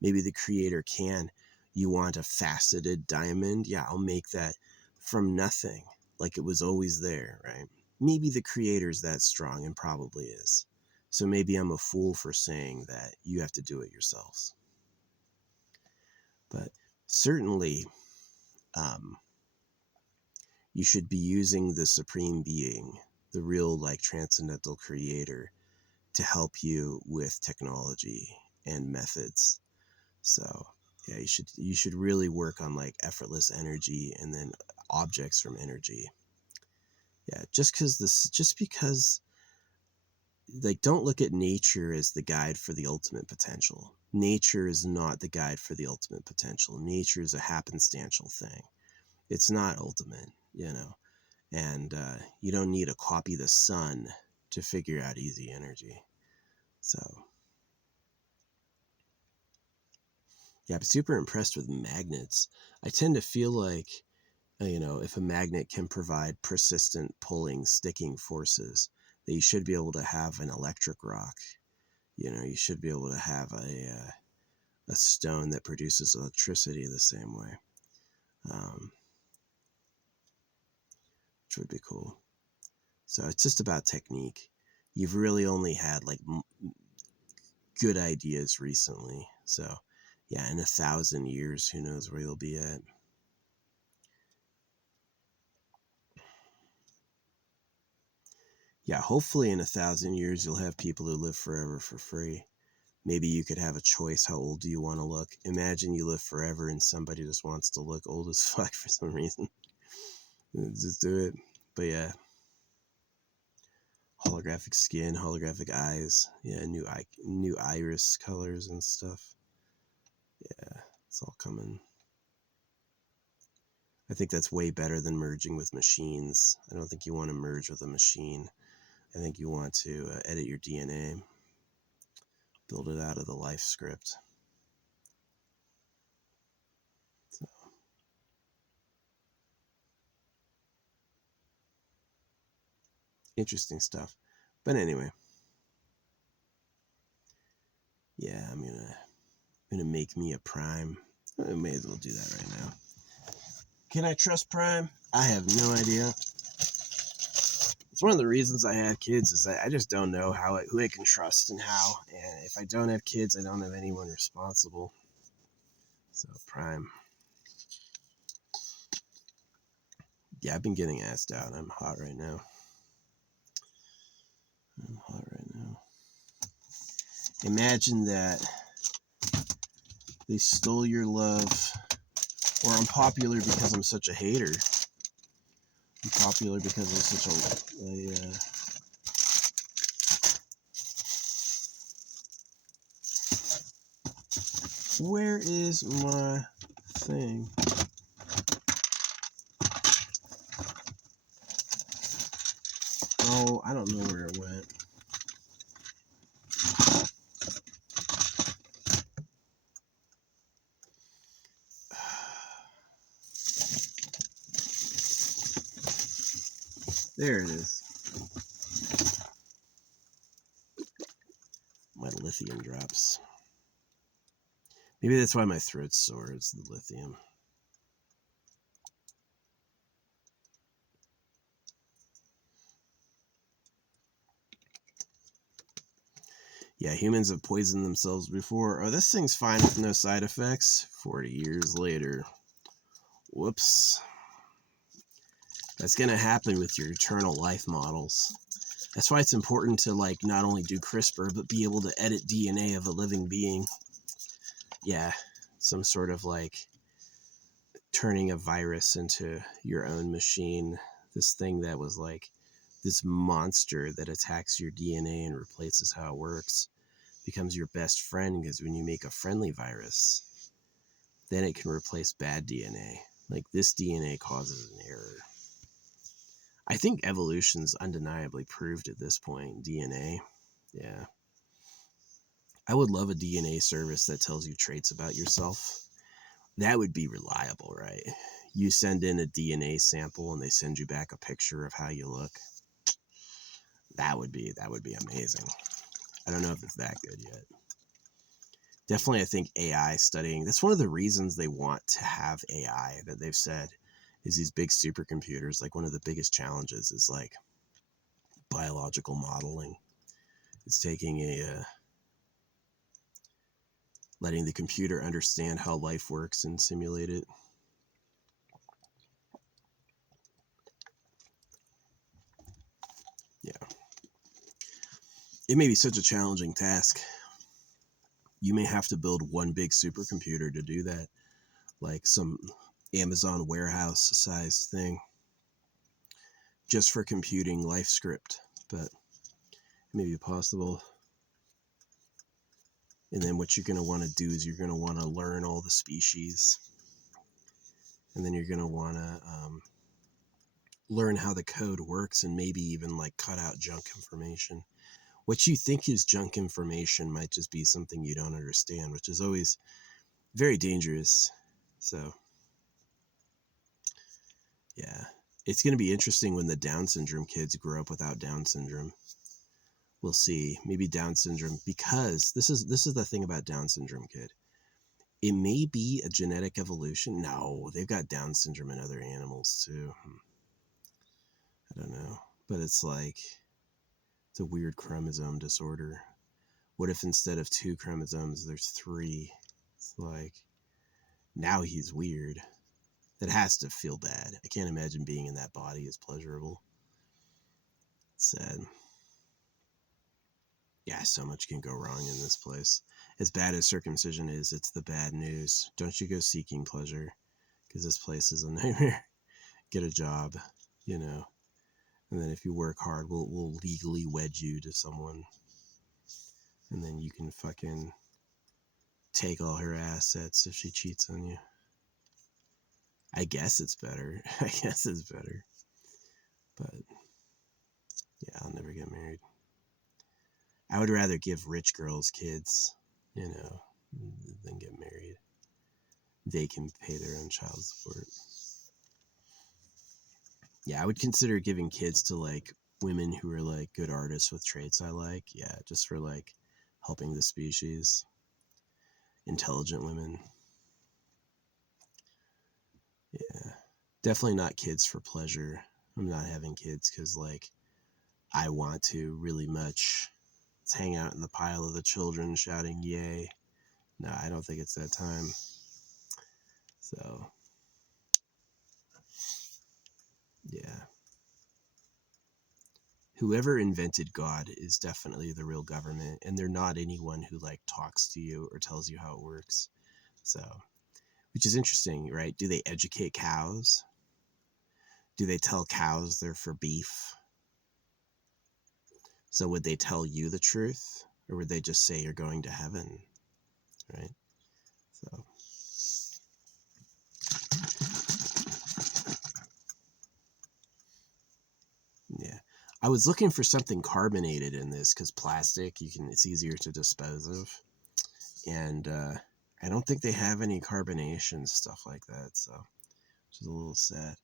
Maybe the creator can. You want a faceted diamond? Yeah, I'll make that from nothing, like it was always there, right? Maybe the creator's that strong, and probably is. So maybe I'm a fool for saying that you have to do it yourselves. But certainly, um, you should be using the supreme being, the real like transcendental creator, to help you with technology and methods. So yeah, you should really work on like effortless energy and then objects from energy. Yeah, just because like, don't look at nature as the guide for the ultimate potential. Nature is not the guide for the ultimate potential. Nature is a happenstantial thing. It's not ultimate, you know. And you don't need to copy the sun to figure out easy energy. So yeah, I'm super impressed with magnets. I tend to feel like, if a magnet can provide persistent pulling, sticking forces, that you should be able to have an electric rock. You should be able to have a stone that produces electricity the same way, which would be cool. So it's just about technique. You've really only had like good ideas recently. So yeah, in 1,000 years, who knows where you'll be at. Yeah, hopefully in 1,000 years, you'll have people who live forever for free. Maybe you could have a choice. How old do you want to look? Imagine you live forever and somebody just wants to look old as fuck for some reason. Just do it. But yeah, holographic skin, holographic eyes. Yeah, new iris colors and stuff. Yeah, it's all coming. I think that's way better than merging with machines. I don't think you want to merge with a machine. I think you want to edit your DNA, build it out of the life script. So, Interesting stuff. But anyway, yeah, I'm gonna make me a Prime. I may as well do that right now. Can I trust Prime? I have no idea. It's one of the reasons I have kids is I just don't know who I can trust and how. And if I don't have kids, I don't have anyone responsible. So Prime. Yeah, I've been getting asked out. I'm hot right now. Imagine that they stole your love, or I'm popular because I'm such a hater. I'm popular because I'm such a where is my thing? Oh, I don't know where it went. There it is. My lithium drops. Maybe that's why my throat's sore. It's the lithium. Yeah, humans have poisoned themselves before. Oh, this thing's fine with no side effects. 40 years later. Whoops. That's going to happen with your eternal life models. That's why it's important to like not only do CRISPR, but be able to edit DNA of a living being. Yeah, some sort of like turning a virus into your own machine. This thing that was like this monster that attacks your DNA and replaces how it works becomes your best friend, because when you make a friendly virus, then it can replace bad DNA. Like this DNA causes an error. I think evolution's undeniably proved at this point. DNA. Yeah. I would love a DNA service that tells you traits about yourself. That would be reliable, right? You send in a DNA sample and they send you back a picture of how you look. That would be amazing. I don't know if it's that good yet. Definitely, I think AI studying, that's one of the reasons they want to have AI, that they've said, is these big supercomputers. Like one of the biggest challenges is like biological modeling. It's taking letting the computer understand how life works and simulate it. Yeah. It may be such a challenging task. You may have to build one big supercomputer to do that, like some Amazon warehouse sized thing, just for computing life script, but it may be possible. And then what you're going to want to do is you're going to want to learn all the species, and then you're going to want to learn how the code works, and maybe even like cut out junk information. What you think is junk information might just be something you don't understand, which is always very dangerous. So yeah, it's going to be interesting when the Down syndrome kids grow up without Down syndrome. We'll see. Maybe Down syndrome, because this is the thing about Down syndrome, kid. It may be a genetic evolution. No, they've got Down syndrome in other animals too. I don't know, but it's like it's a weird chromosome disorder. What if instead of 2 chromosomes, there's 3? It's like, now he's weird. That has to feel bad. I can't imagine being in that body is pleasurable. It's sad. Yeah, so much can go wrong in this place. As bad as circumcision is, it's the bad news. Don't you go seeking pleasure, because this place is a nightmare. Get a job, you know. And then if you work hard, we'll legally wed you to someone. And then you can fucking take all her assets if she cheats on you. I guess it's better. I guess it's better. But yeah, I'll never get married. I would rather give rich girls kids, you know, than get married. They can pay their own child support. Yeah, I would consider giving kids to like women who are like good artists with traits I like. Yeah, just for like helping the species. Intelligent women. Yeah. Definitely not kids for pleasure. I'm not having kids because like I want to really much. Let's hang out in the pile of the children shouting yay. No, I don't think it's that time. So yeah. Whoever invented God is definitely the real government, and they're not anyone who like talks to you or tells you how it works. So, which is interesting, right? Do they educate cows? Do they tell cows they're for beef? So would they tell you the truth, or would they just say you're going to heaven, right? So yeah, I was looking for something carbonated in this because plastic, it's easier to dispose of, and I don't think they have any carbonation stuff like that. So, which is a little sad.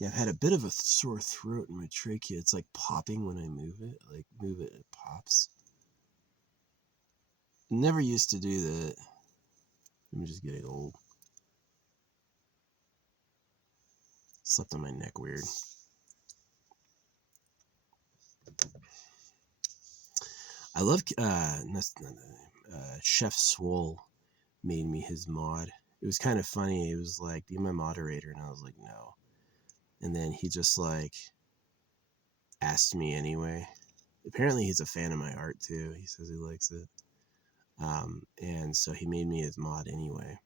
Yeah, I've had a bit of a sore throat in my trachea. It's like popping when I move it. Like move it, it pops. Never used to do that. I'm just getting old. Slept on my neck weird. I love Chef Swole made me his mod. It was kind of funny. It was like, be my moderator, and I was like, no. And then he just like asked me anyway. Apparently he's a fan of my art too. He says he likes it. And so he made me his mod anyway.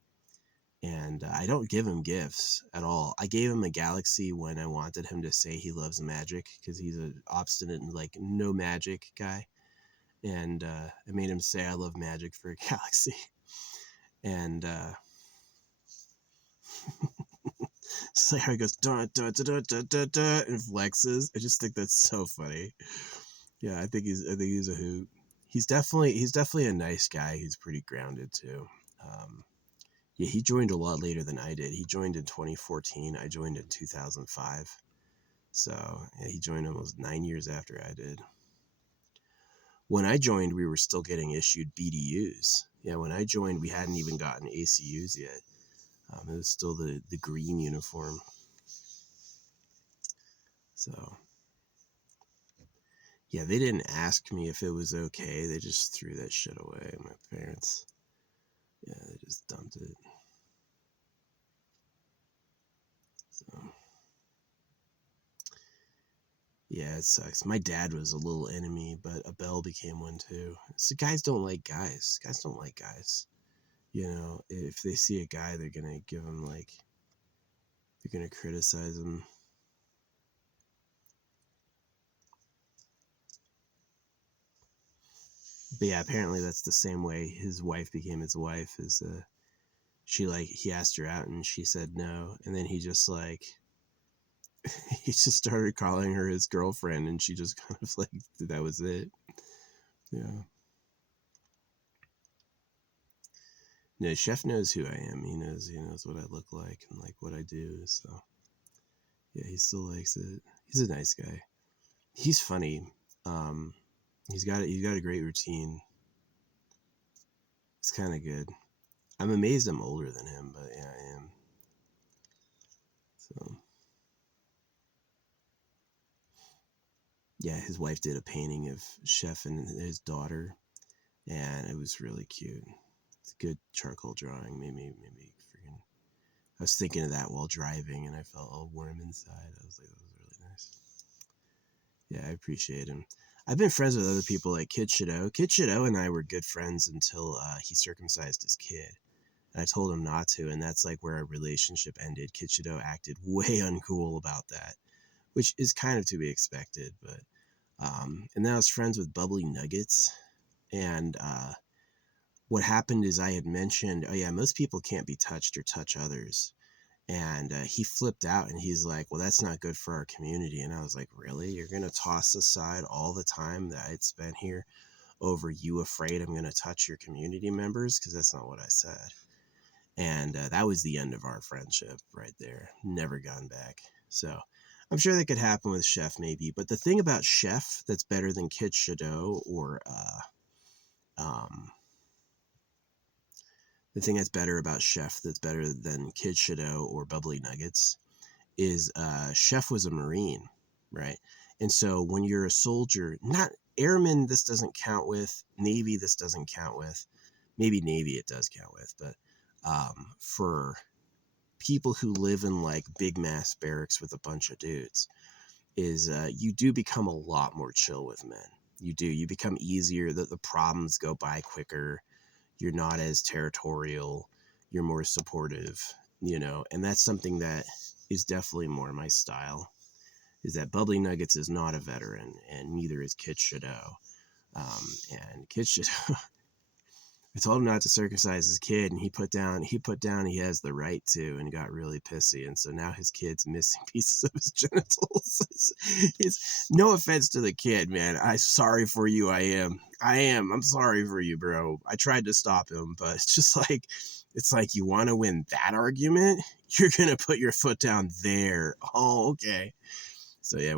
And I don't give him gifts at all. I gave him a galaxy when I wanted him to say he loves magic because he's an obstinate and like no magic guy. And I made him say I love magic for a galaxy. And just like how he goes dun, dun, dun, dun, dun, dun, dun, and flexes. I just think that's so funny. Yeah, I think he's a hoot. He's definitely a nice guy. He's pretty grounded too. Yeah, he joined a lot later than I did. He joined in 2014. I joined in 2005. So yeah, he joined almost 9 years after I did. When I joined, we were still getting issued BDUs. Yeah, when I joined, we hadn't even gotten ACUs yet. It was still the green uniform. So yeah, they didn't ask me if it was okay. They just threw that shit away. My parents, yeah, they just dumped it. So yeah, it sucks. My dad was a little enemy, but Abel became one too. So guys don't like guys. Guys don't like guys. You know, if they see a guy, they're gonna give him like, they're gonna criticize him. But yeah, apparently that's the same way his wife became his wife. Is he asked her out and she said no, and then he just like he just started calling her his girlfriend, and she just kind of like, that was it. Yeah. No, Chef knows who I am. He knows what I look like and like what I do. So yeah, he still likes it. He's a nice guy. He's funny. Um, he's got a great routine. It's kind of good. I'm amazed I'm older than him, but yeah, I am. So yeah, his wife did a painting of Chef and his daughter, and it was really cute. It's a good charcoal drawing. Maybe freaking. I was thinking of that while driving, and I felt all warm inside. I was like, that was really nice. Yeah, I appreciate him. I've been friends with other people like Kid Shadow. Kid Shadow and I were good friends until he circumcised his kid. And I told him not to, and that's like where our relationship ended. Kid Shadow acted way uncool about that, which is kind of to be expected. But and then I was friends with Bubbly Nuggets, and what happened is I had mentioned, oh yeah, most people can't be touched or touch others. And he flipped out and he's like, well, that's not good for our community. And I was like, really? You're going to toss aside all the time that I'd spent here over you afraid I'm going to touch your community members? Because that's not what I said. And that was the end of our friendship right there. Never gone back. So I'm sure that could happen with Chef maybe, but the thing about Chef that's better than Kid Shadow or um, the thing that's better about Chef that's better than Kid Shadow or Bubbly Nuggets is Chef was a Marine, right? And so when you're a soldier, not airman, this doesn't count with. Navy, this doesn't count with. Maybe Navy it does count with, but for people who live in like big mass barracks with a bunch of dudes, is you do become a lot more chill with men. You do. You become easier. The problems go by quicker. You're not as territorial. You're more supportive, and that's something that is definitely more my style. Is that Bubbly Nuggets is not a veteran, and neither is Kid Shadow. And Kid Shadow, I told him not to circumcise his kid, and he put down he has the right to, and got really pissy, and so now his kid's missing pieces of his genitals. It's no offense to the kid, man. I'm sorry for you. I'm sorry for you, bro. I tried to stop him, but it's like you want to win that argument, you're gonna put your foot down there. Oh, okay. So yeah,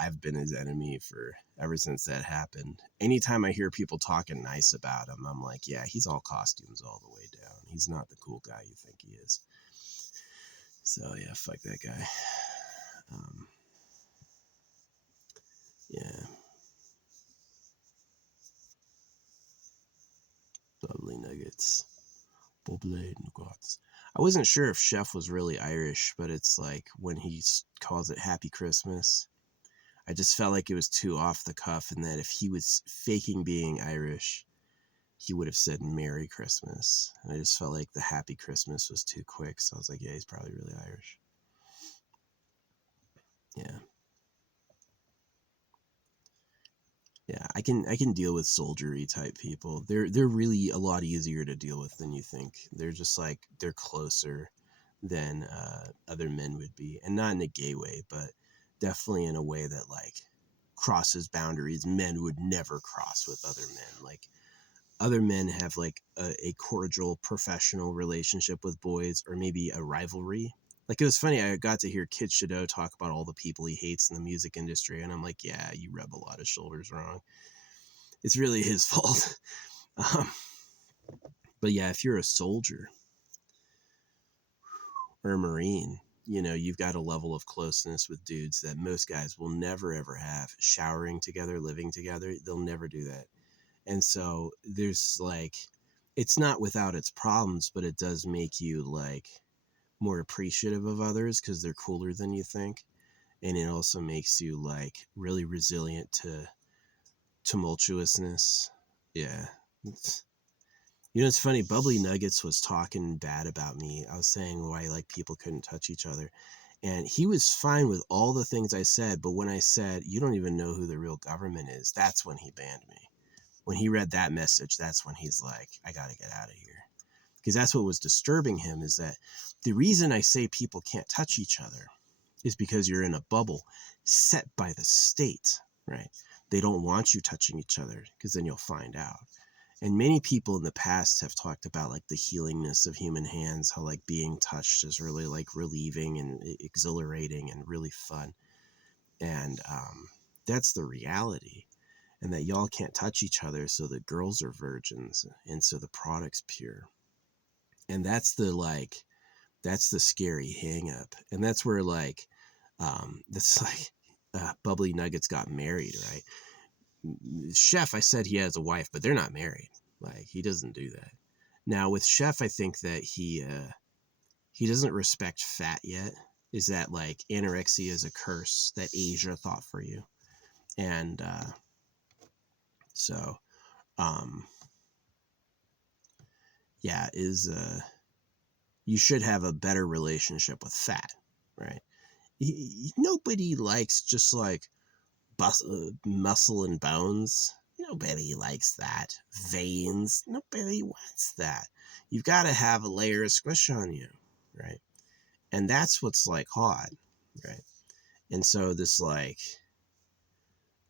I've been his enemy for ever since that happened. Anytime I hear people talking nice about him, I'm like, yeah, he's all costumes all the way down. He's not the cool guy you think he is. So yeah, fuck that guy. Yeah, Bubbly Nuggets. Bubbly Nuggets. I wasn't sure if Chef was really Irish, but it's like when he calls it Happy Christmas, I just felt like it was too off the cuff, and that if he was faking being Irish, he would have said Merry Christmas. And I just felt like the Happy Christmas was too quick. So I was like, yeah, he's probably really Irish. Yeah. Yeah, I can deal with soldiery type people. They're really a lot easier to deal with than you think. They're just like they're closer than other men would be, and not in a gay way, but definitely in a way that like crosses boundaries men would never cross with other men. Like other men have like a cordial professional relationship with boys, or maybe a rivalry. Like it was funny, I got to hear Kid Shadow talk about all the people he hates in the music industry, and I'm like, yeah, you rub a lot of shoulders wrong. It's really his fault. um, but yeah, if you're a soldier or a Marine, you've got a level of closeness with dudes that most guys will never ever have. Showering together, living together, they'll never do that. And so there's like, it's not without its problems, but it does make you like more appreciative of others because they're cooler than you think. And it also makes you like really resilient to tumultuousness. Yeah. It's funny. Bubbly Nuggets was talking bad about me. I was saying why like people couldn't touch each other. And he was fine with all the things I said. But when I said, you don't even know who the real government is, that's when he banned me. When he read that message, that's when he's like, I got to get out of here. Because that's what was disturbing him, is that the reason I say people can't touch each other is because you're in a bubble set by the state, right? They don't want you touching each other because then you'll find out. And many people in the past have talked about like the healingness of human hands, how like being touched is really like relieving and exhilarating and really fun. And that's the reality. And that y'all can't touch each other, so the girls are virgins, and so the product's pure. And that's the scary hang up. And that's where like that's like Bubbly Nuggets got married, right? Chef, I said he has a wife, but they're not married. Like he doesn't do that. Now with Chef, I think that he doesn't respect fat yet. Is that like anorexia is a curse that Asia thought for you? And so um yeah, is you should have a better relationship with fat, right? Nobody likes just like muscle and bones. Nobody likes that. Veins. Nobody wants that. You've got to have a layer of squish on you, right? And that's what's like hot, right? And so this like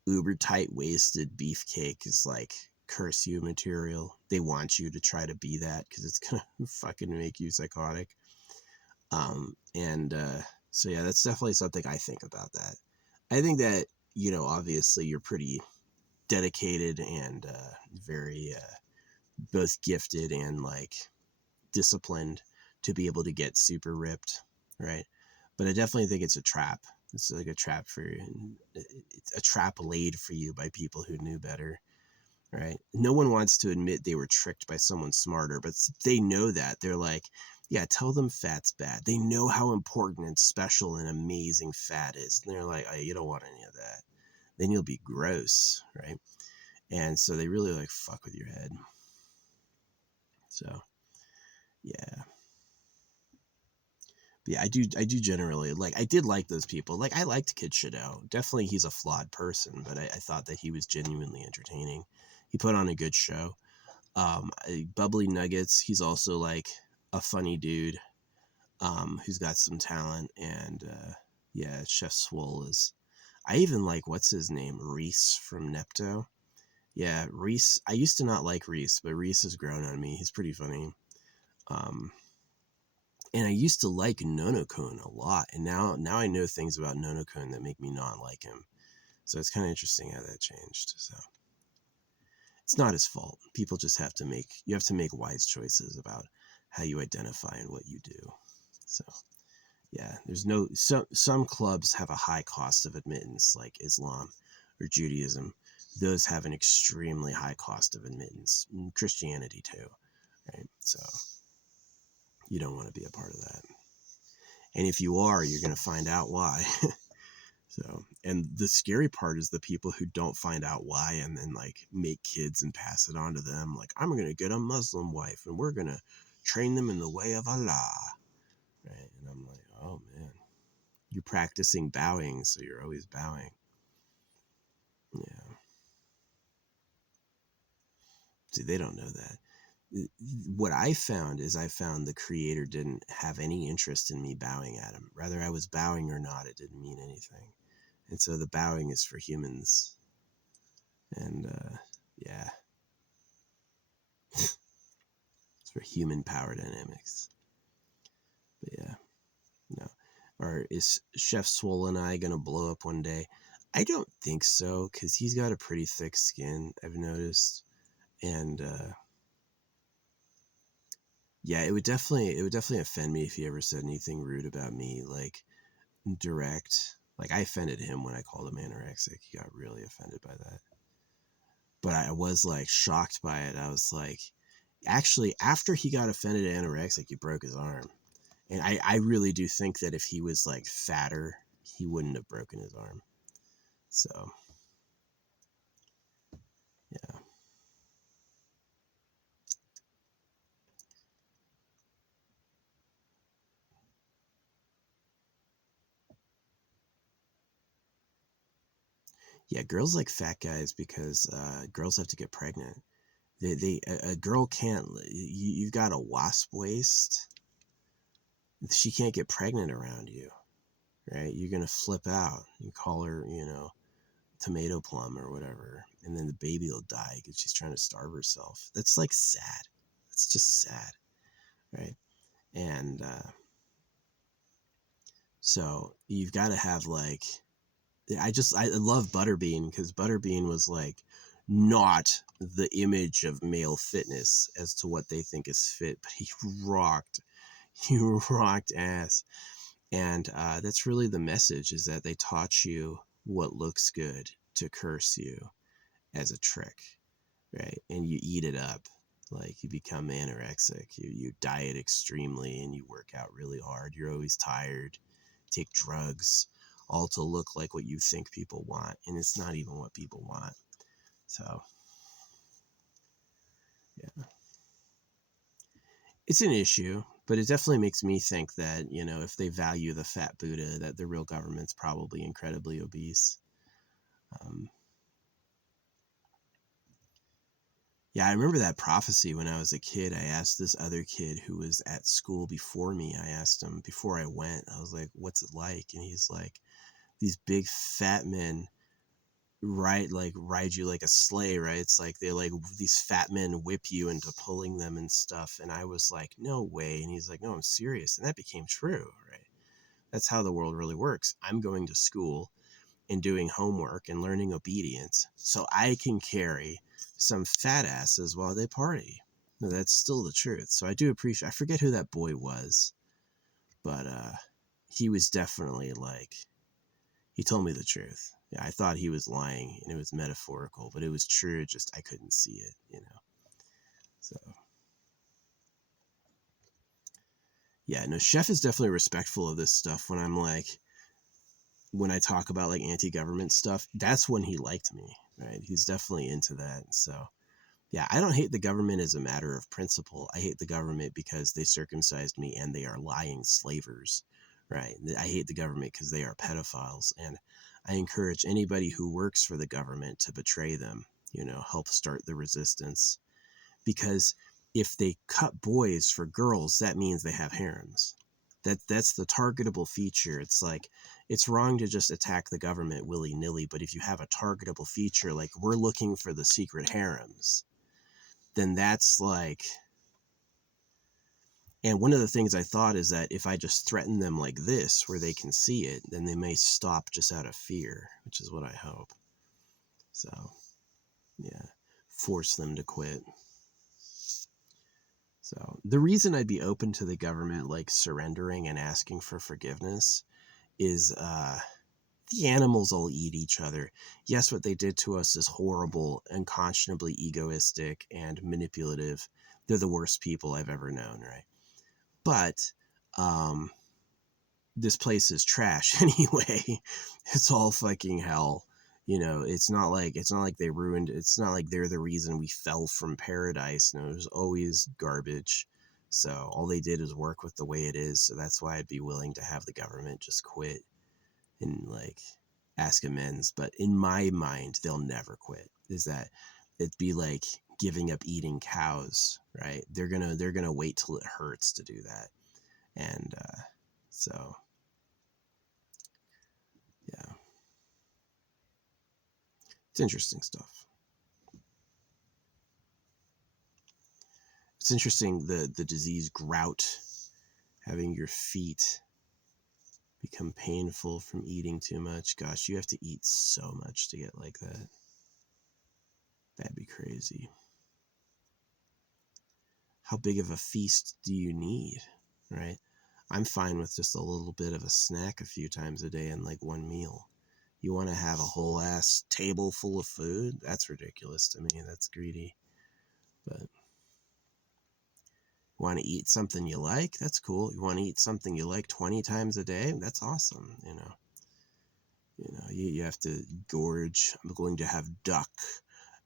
uber tight waisted beefcake is like curse you material. They want you to try to be that because it's gonna fucking make you psychotic. And So yeah, that's definitely something I think about that. I think that, obviously you're pretty dedicated and very both gifted and like disciplined to be able to get super ripped, right? But I definitely think it's a trap. It's like a trap for it's a trap laid for you by people who knew better, right? No one wants to admit they were tricked by someone smarter, but they know that. They're like, yeah, tell them fat's bad. They know how important and special and amazing fat is. And they're like, oh, you don't want any of that. Then you'll be gross, right? And so they really like fuck with your head. So yeah. But yeah, I do generally like, I did like those people. Like I liked Kid Shadow. Definitely he's a flawed person, but I thought that he was genuinely entertaining. He put on a good show. Bubbly Nuggets, he's also like a funny dude who's got some talent. And yeah, Chef Swole is, I even like, what's his name, Reese from Nepto. Yeah, Reese, I used to not like Reese, but Reese has grown on me. He's pretty funny. um and I used to like Nonokun a lot, and now I know things about Nonokun that make me not like him. So it's kind of interesting how that changed. So it's not his fault. People just you have to make wise choices about how you identify and what you do. So yeah, some clubs have a high cost of admittance, like Islam or Judaism. Those have an extremely high cost of admittance. Christianity too, right? So you don't want to be a part of that. And if you are, you're going to find out why. So, and the scary part is the people who don't find out why and then like make kids and pass it on to them. Like, I'm going to get a Muslim wife and we're going to train them in the way of Allah. Right. And I'm like, oh man, you're practicing bowing. So you're always bowing. Yeah. See, they don't know that. What I found is the creator didn't have any interest in me bowing at him. Whether I was bowing or not, it didn't mean anything. And so the bowing is for humans. And yeah, it's for human power dynamics. But yeah, no. Or is Chef Swole and I going to blow up one day? I don't think so, because he's got a pretty thick skin, I've noticed. And yeah, it would definitely offend me if he ever said anything rude about me, like direct. Like I offended him when I called him anorexic. He got really offended by that. But I was like shocked by it. I was like, actually, after he got offended at anorexic, he broke his arm. And I really do think that if he was like fatter, he wouldn't have broken his arm. So yeah. Yeah, girls like fat guys because girls have to get pregnant. A girl can't. You've got a wasp waist. She can't get pregnant around you, right? You're gonna flip out. You call her, tomato plum or whatever, and then the baby will die because she's trying to starve herself. That's like sad. That's just sad, right? And so you've got to have like, I love Butterbean because Butterbean was like not the image of male fitness as to what they think is fit, but rocked, he rocked ass. And that's really the message, is that they taught you what looks good to curse you as a trick, right? And you eat it up. Like you become anorexic, you diet extremely and you work out really hard. You're always tired, take drugs, all to look like what you think people want. And it's not even what people want. So, yeah, it's an issue, but it definitely makes me think that, if they value the fat Buddha, that the real government's probably incredibly obese. Um, Yeah, I remember that prophecy when I was a kid. I asked this other kid who was at school before me, I asked him before I went, I was like, what's it like? And he's like, these big fat men ride you like a sleigh, right? It's like these fat men whip you into pulling them and stuff. And I was like, no way. And he's like, no, I'm serious. And that became true, right? That's how the world really works. I'm going to school and doing homework and learning obedience so I can carry some fat asses while they party. No, that's still the truth. So I do appreciate, I forget who that boy was, but he was definitely like, he told me the truth. Yeah, I thought he was lying and it was metaphorical, but it was true. Just I couldn't see it, you know. So yeah, no, Chef is definitely respectful of this stuff. When I'm like, when I talk about like anti-government stuff, that's when he liked me, right? He's definitely into that. So yeah, I don't hate the government as a matter of principle. I hate the government because they circumcised me and they are lying slavers, right? I hate the government because they are pedophiles. And I encourage anybody who works for the government to betray them, you know, help start the resistance. Because if they cut boys for girls, that means they have harems. That's the targetable feature. It's like, it's wrong to just attack the government willy-nilly, but if you have a targetable feature, like we're looking for the secret harems, then that's like, and one of the things I thought is that if I just threaten them like this, where they can see it, then they may stop just out of fear, which is what I hope. So, yeah, force them to quit. So, the reason I'd be open to the government like surrendering and asking for forgiveness is the animals all eat each other. Yes, what they did to us is horrible, unconscionably egoistic, and manipulative. They're the worst people I've ever known, right? But this place is trash anyway. It's all fucking hell. You know, it's not like they ruined, it's not like they're the reason we fell from paradise. No, it was always garbage. So all they did is work with the way it is. So that's why I'd be willing to have the government just quit and like ask amends. But in my mind, they'll never quit. Is that it'd be like giving up eating cows, right? They're gonna wait till it hurts to do that. And so yeah, it's interesting stuff. It's interesting, the disease grout, having your feet become painful from eating too much. Gosh, you have to eat so much to get like that. That'd be crazy. How big of a feast do you need, right? I'm fine with just a little bit of a snack a few times a day and like one meal. You want to have a whole ass table full of food? That's ridiculous to me. That's greedy. But you want to eat something you like? That's cool. You want to eat something you like 20 times a day? That's awesome. You have to gorge. I'm going to have duck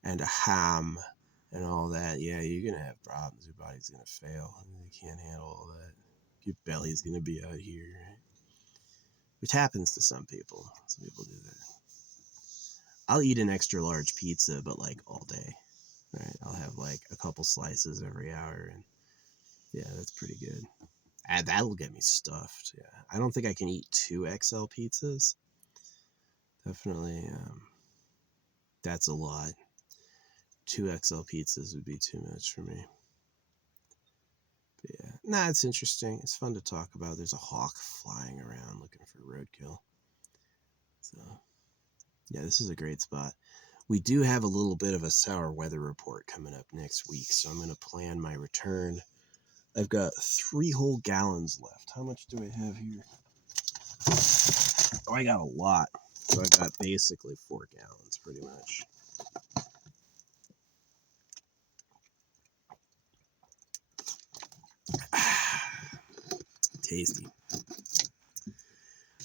and a ham and all that. Yeah, you're going to have problems. Your body's going to fail. You can't handle all that. Your belly's going to be out here, right? Which happens to some people. Some people do that. I'll eat an extra large pizza, but like all day, right? I'll have like a couple slices every hour, and yeah, that's pretty good. That'll get me stuffed. Yeah, I don't think I can eat 2 XL pizzas. Definitely, that's a lot. 2 XL pizzas would be too much for me. But yeah, nah, it's interesting. It's fun to talk about. There's a hawk flying around looking for roadkill. So yeah, this is a great spot. We do have a little bit of a sour weather report coming up next week, so I'm going to plan my return. I've got 3 whole gallons left. How much do I have here? Oh, I got a lot. So I got basically 4 gallons, pretty much. Tasty.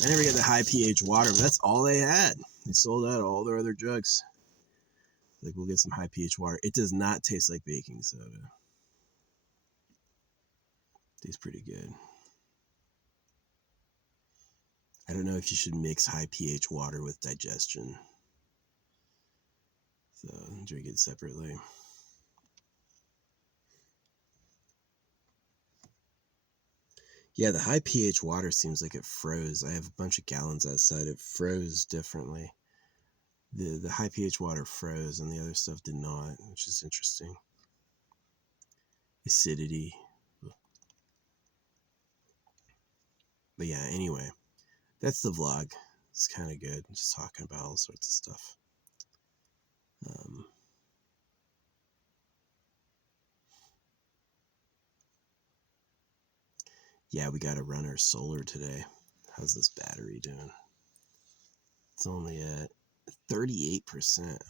I never get the high pH water, but that's all they had. They sold out all their other jugs. Like, we'll get some high pH water. It does not taste like baking soda. Tastes pretty good. I don't know if you should mix high pH water with digestion. So drink it separately. Yeah, the high pH water seems like it froze. I have a bunch of gallons outside. It froze differently. The high pH water froze and the other stuff did not, which is interesting. Acidity. But yeah, anyway. that's the vlog. It's kind of good. Just talking about all sorts of stuff. Yeah, we got to run our solar today. How's this battery doing? It's only at 38%.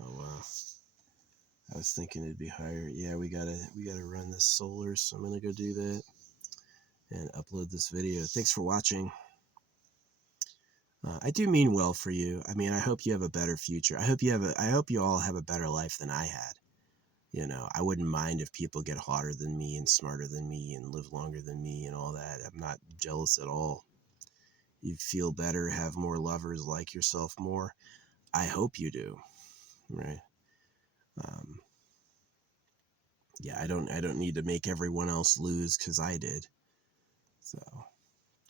Oh wow. I was thinking it'd be higher. Yeah, we gotta run this solar, so I'm gonna go do that and upload this video. Thanks for watching. I do mean well for you. I mean, I hope you have a better future. I hope you all have a better life than I had. You know, I wouldn't mind if people get hotter than me and smarter than me and live longer than me and all that. I'm not jealous at all. You feel better, have more lovers, like yourself more. I hope you do, right? Yeah, I don't need to make everyone else lose because I did. So,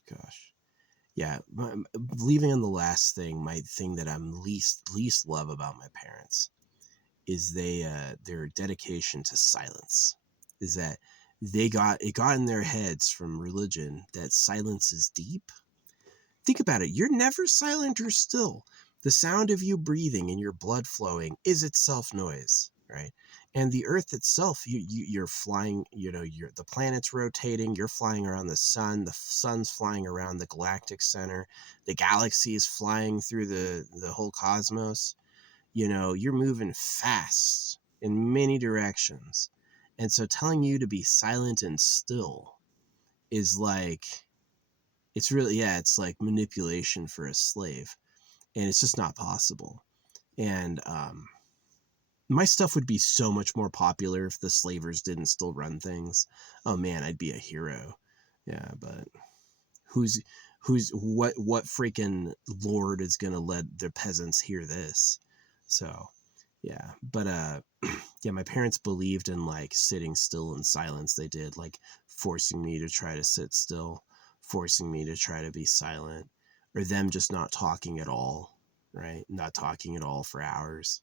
gosh, yeah. Leaving on the last thing, my thing that I'm least love about my parents is their dedication to silence. Is that they got in their heads from religion that silence is deep. Think about it. You're never silent or still. The sound of you breathing and your blood flowing is itself noise, right? And the earth itself, you're flying, the planet's rotating, you're flying around the sun's flying around the galactic center, the galaxy is flying through the whole cosmos. You're moving fast in many directions. And so telling you to be silent and still is like, it's really, yeah, it's like manipulation for a slave. And it's just not possible. And my stuff would be so much more popular if the slavers didn't still run things. Oh man, I'd be a hero. Yeah, but who's what freaking lord is gonna let the peasants hear this? So yeah, but yeah, my parents believed in like sitting still in silence. They did, like forcing me to try to sit still, forcing me to try to be silent, or them just not talking at all, right? Not talking at all for hours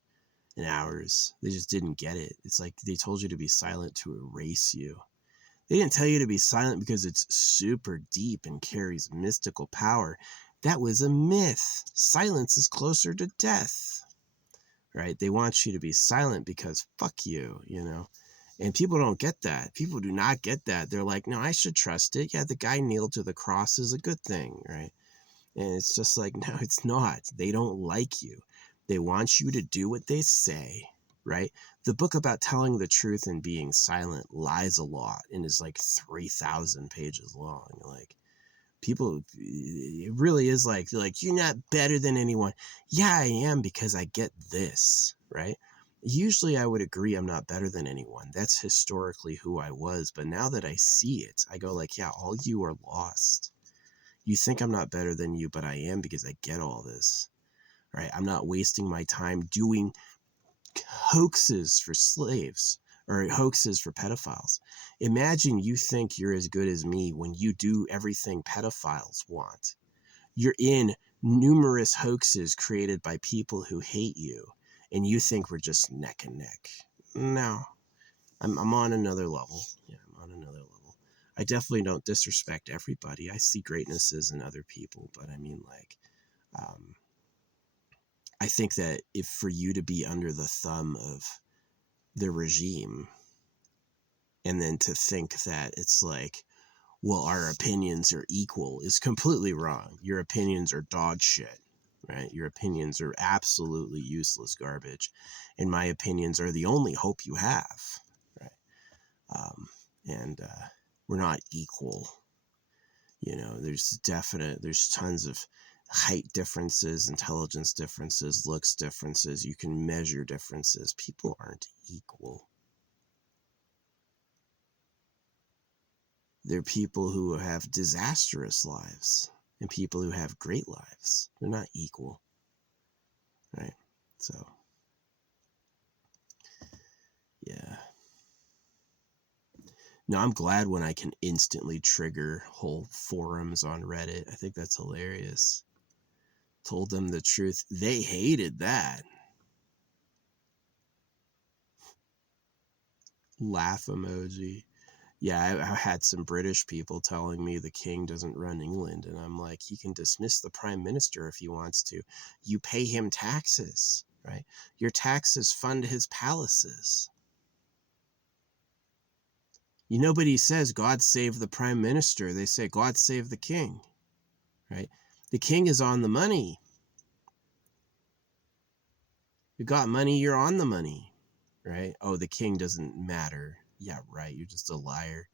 and hours. They just didn't get it. It's like they told you to be silent to erase you. They didn't tell you to be silent because it's super deep and carries mystical power. That was a myth. Silence is closer to death, right? They want you to be silent because fuck you, And people don't get that. People do not get that. They're like, no, I should trust it. Yeah, the guy nailed to the cross is a good thing, right? And it's just like, no, it's not. They don't like you. They want you to do what they say, right? The book about telling the truth and being silent lies a lot and is like 3,000 pages long. Like, people, it really is like, they're like, you're not better than anyone. Yeah, I am, because I get this, right? Usually I would agree I'm not better than anyone. That's historically who I was. But now that I see it, I go like, yeah, all you are lost. You think I'm not better than you, but I am, because I get all this, right? I'm not wasting my time doing hoaxes for slaves or hoaxes for pedophiles. Imagine you think you're as good as me when you do everything pedophiles want. You're in numerous hoaxes created by people who hate you, and you think we're just neck and neck. No, I'm on another level. Yeah, I'm on another level. I definitely don't disrespect everybody. I see greatnesses in other people, but I mean, like, I think that if for you to be under the thumb of the regime and then to think that it's like, well, our opinions are equal is completely wrong. Your opinions are dog shit, right? Your opinions are absolutely useless garbage. And my opinions are the only hope you have, right? And we're not equal. There's tons of height differences, intelligence differences, looks differences. You can measure differences. People aren't equal. There are people who have disastrous lives and people who have great lives. They're not equal, right? So, yeah. No, I'm glad when I can instantly trigger whole forums on Reddit. I think that's hilarious. Told them the truth. They hated that. Laugh emoji. Yeah, I had some British people telling me the king doesn't run England, and I'm like, he can dismiss the prime minister if he wants to. You pay him taxes, right? Your taxes fund his palaces. Nobody says God save the prime minister. They say God save the king, right? The king is on the money. You got money, you're on the money, right? Oh, the king doesn't matter. Yeah, right. You're just a liar.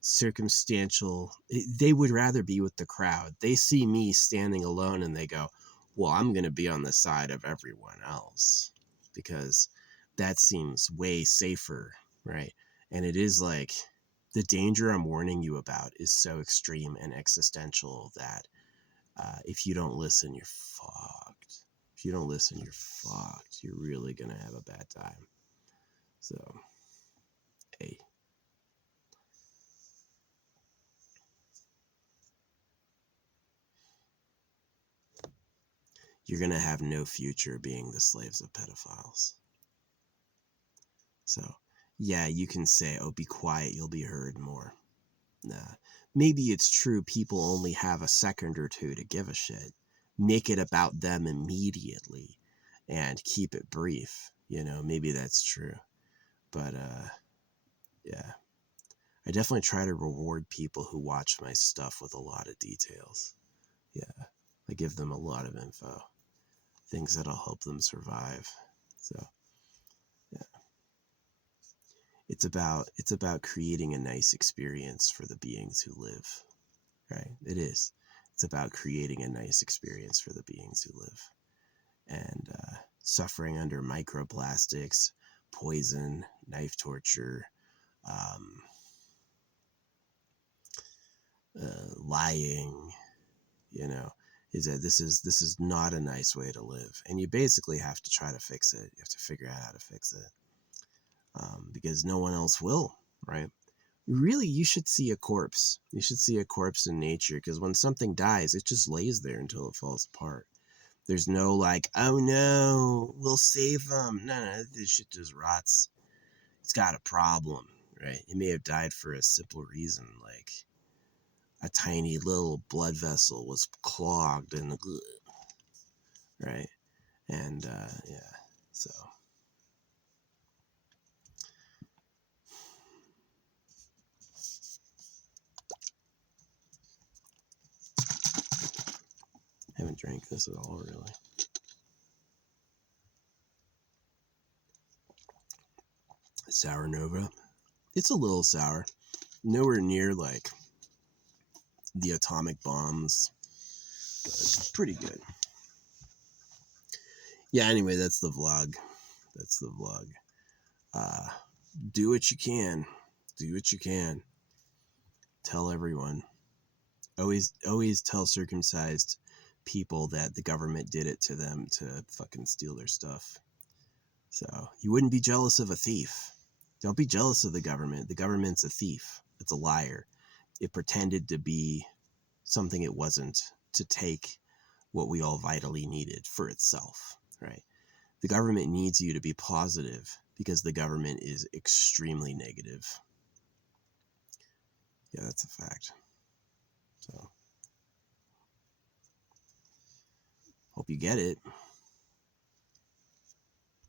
Circumstantial. They would rather be with the crowd. They see me standing alone and they go, well, I'm going to be on the side of everyone else because that seems way safer, right? And it is like the danger I'm warning you about is so extreme and existential that if you don't listen, you're fucked. If you don't listen, you're fucked. You're really going to have a bad time. So, hey. You're going to have no future being the slaves of pedophiles. So, yeah, you can say, oh, be quiet, you'll be heard more. Nah. Maybe it's true people only have a second or two to give a shit. Make it about them immediately and keep it brief. Maybe that's true. But, yeah. I definitely try to reward people who watch my stuff with a lot of details. Yeah. I give them a lot of info. Things that'll help them survive. So, yeah. It's about creating a nice experience for the beings who live, right? It is. It's about creating a nice experience for the beings who live, and suffering under microplastics, poison, knife torture, um, lying. Is that this is not a nice way to live, and you basically have to try to fix it. You have to figure out how to fix it, because no one else will, right? Really, you should see a corpse. You should see a corpse in nature, because when something dies, it just lays there until it falls apart. There's no like, oh no, we'll save them. No, this shit just rots. It's got a problem, right? It may have died for a simple reason, like a tiny little blood vessel was clogged and right, and yeah, so. Haven't drank this at all, really. Sour Nova. It's a little sour. Nowhere near like the atomic bombs, but it's pretty good. Yeah, anyway, that's the vlog. Uh, do what you can. Do what you can. Tell everyone. Always tell circumcised people that the government did it to them to fucking steal their stuff. So you wouldn't be jealous of a thief. Don't be jealous of the government. The government's a thief. It's a liar. It pretended to be something it wasn't to take what we all vitally needed for itself, right? The government needs you to be positive because the government is extremely negative. Yeah, that's a fact. So, hope you get it.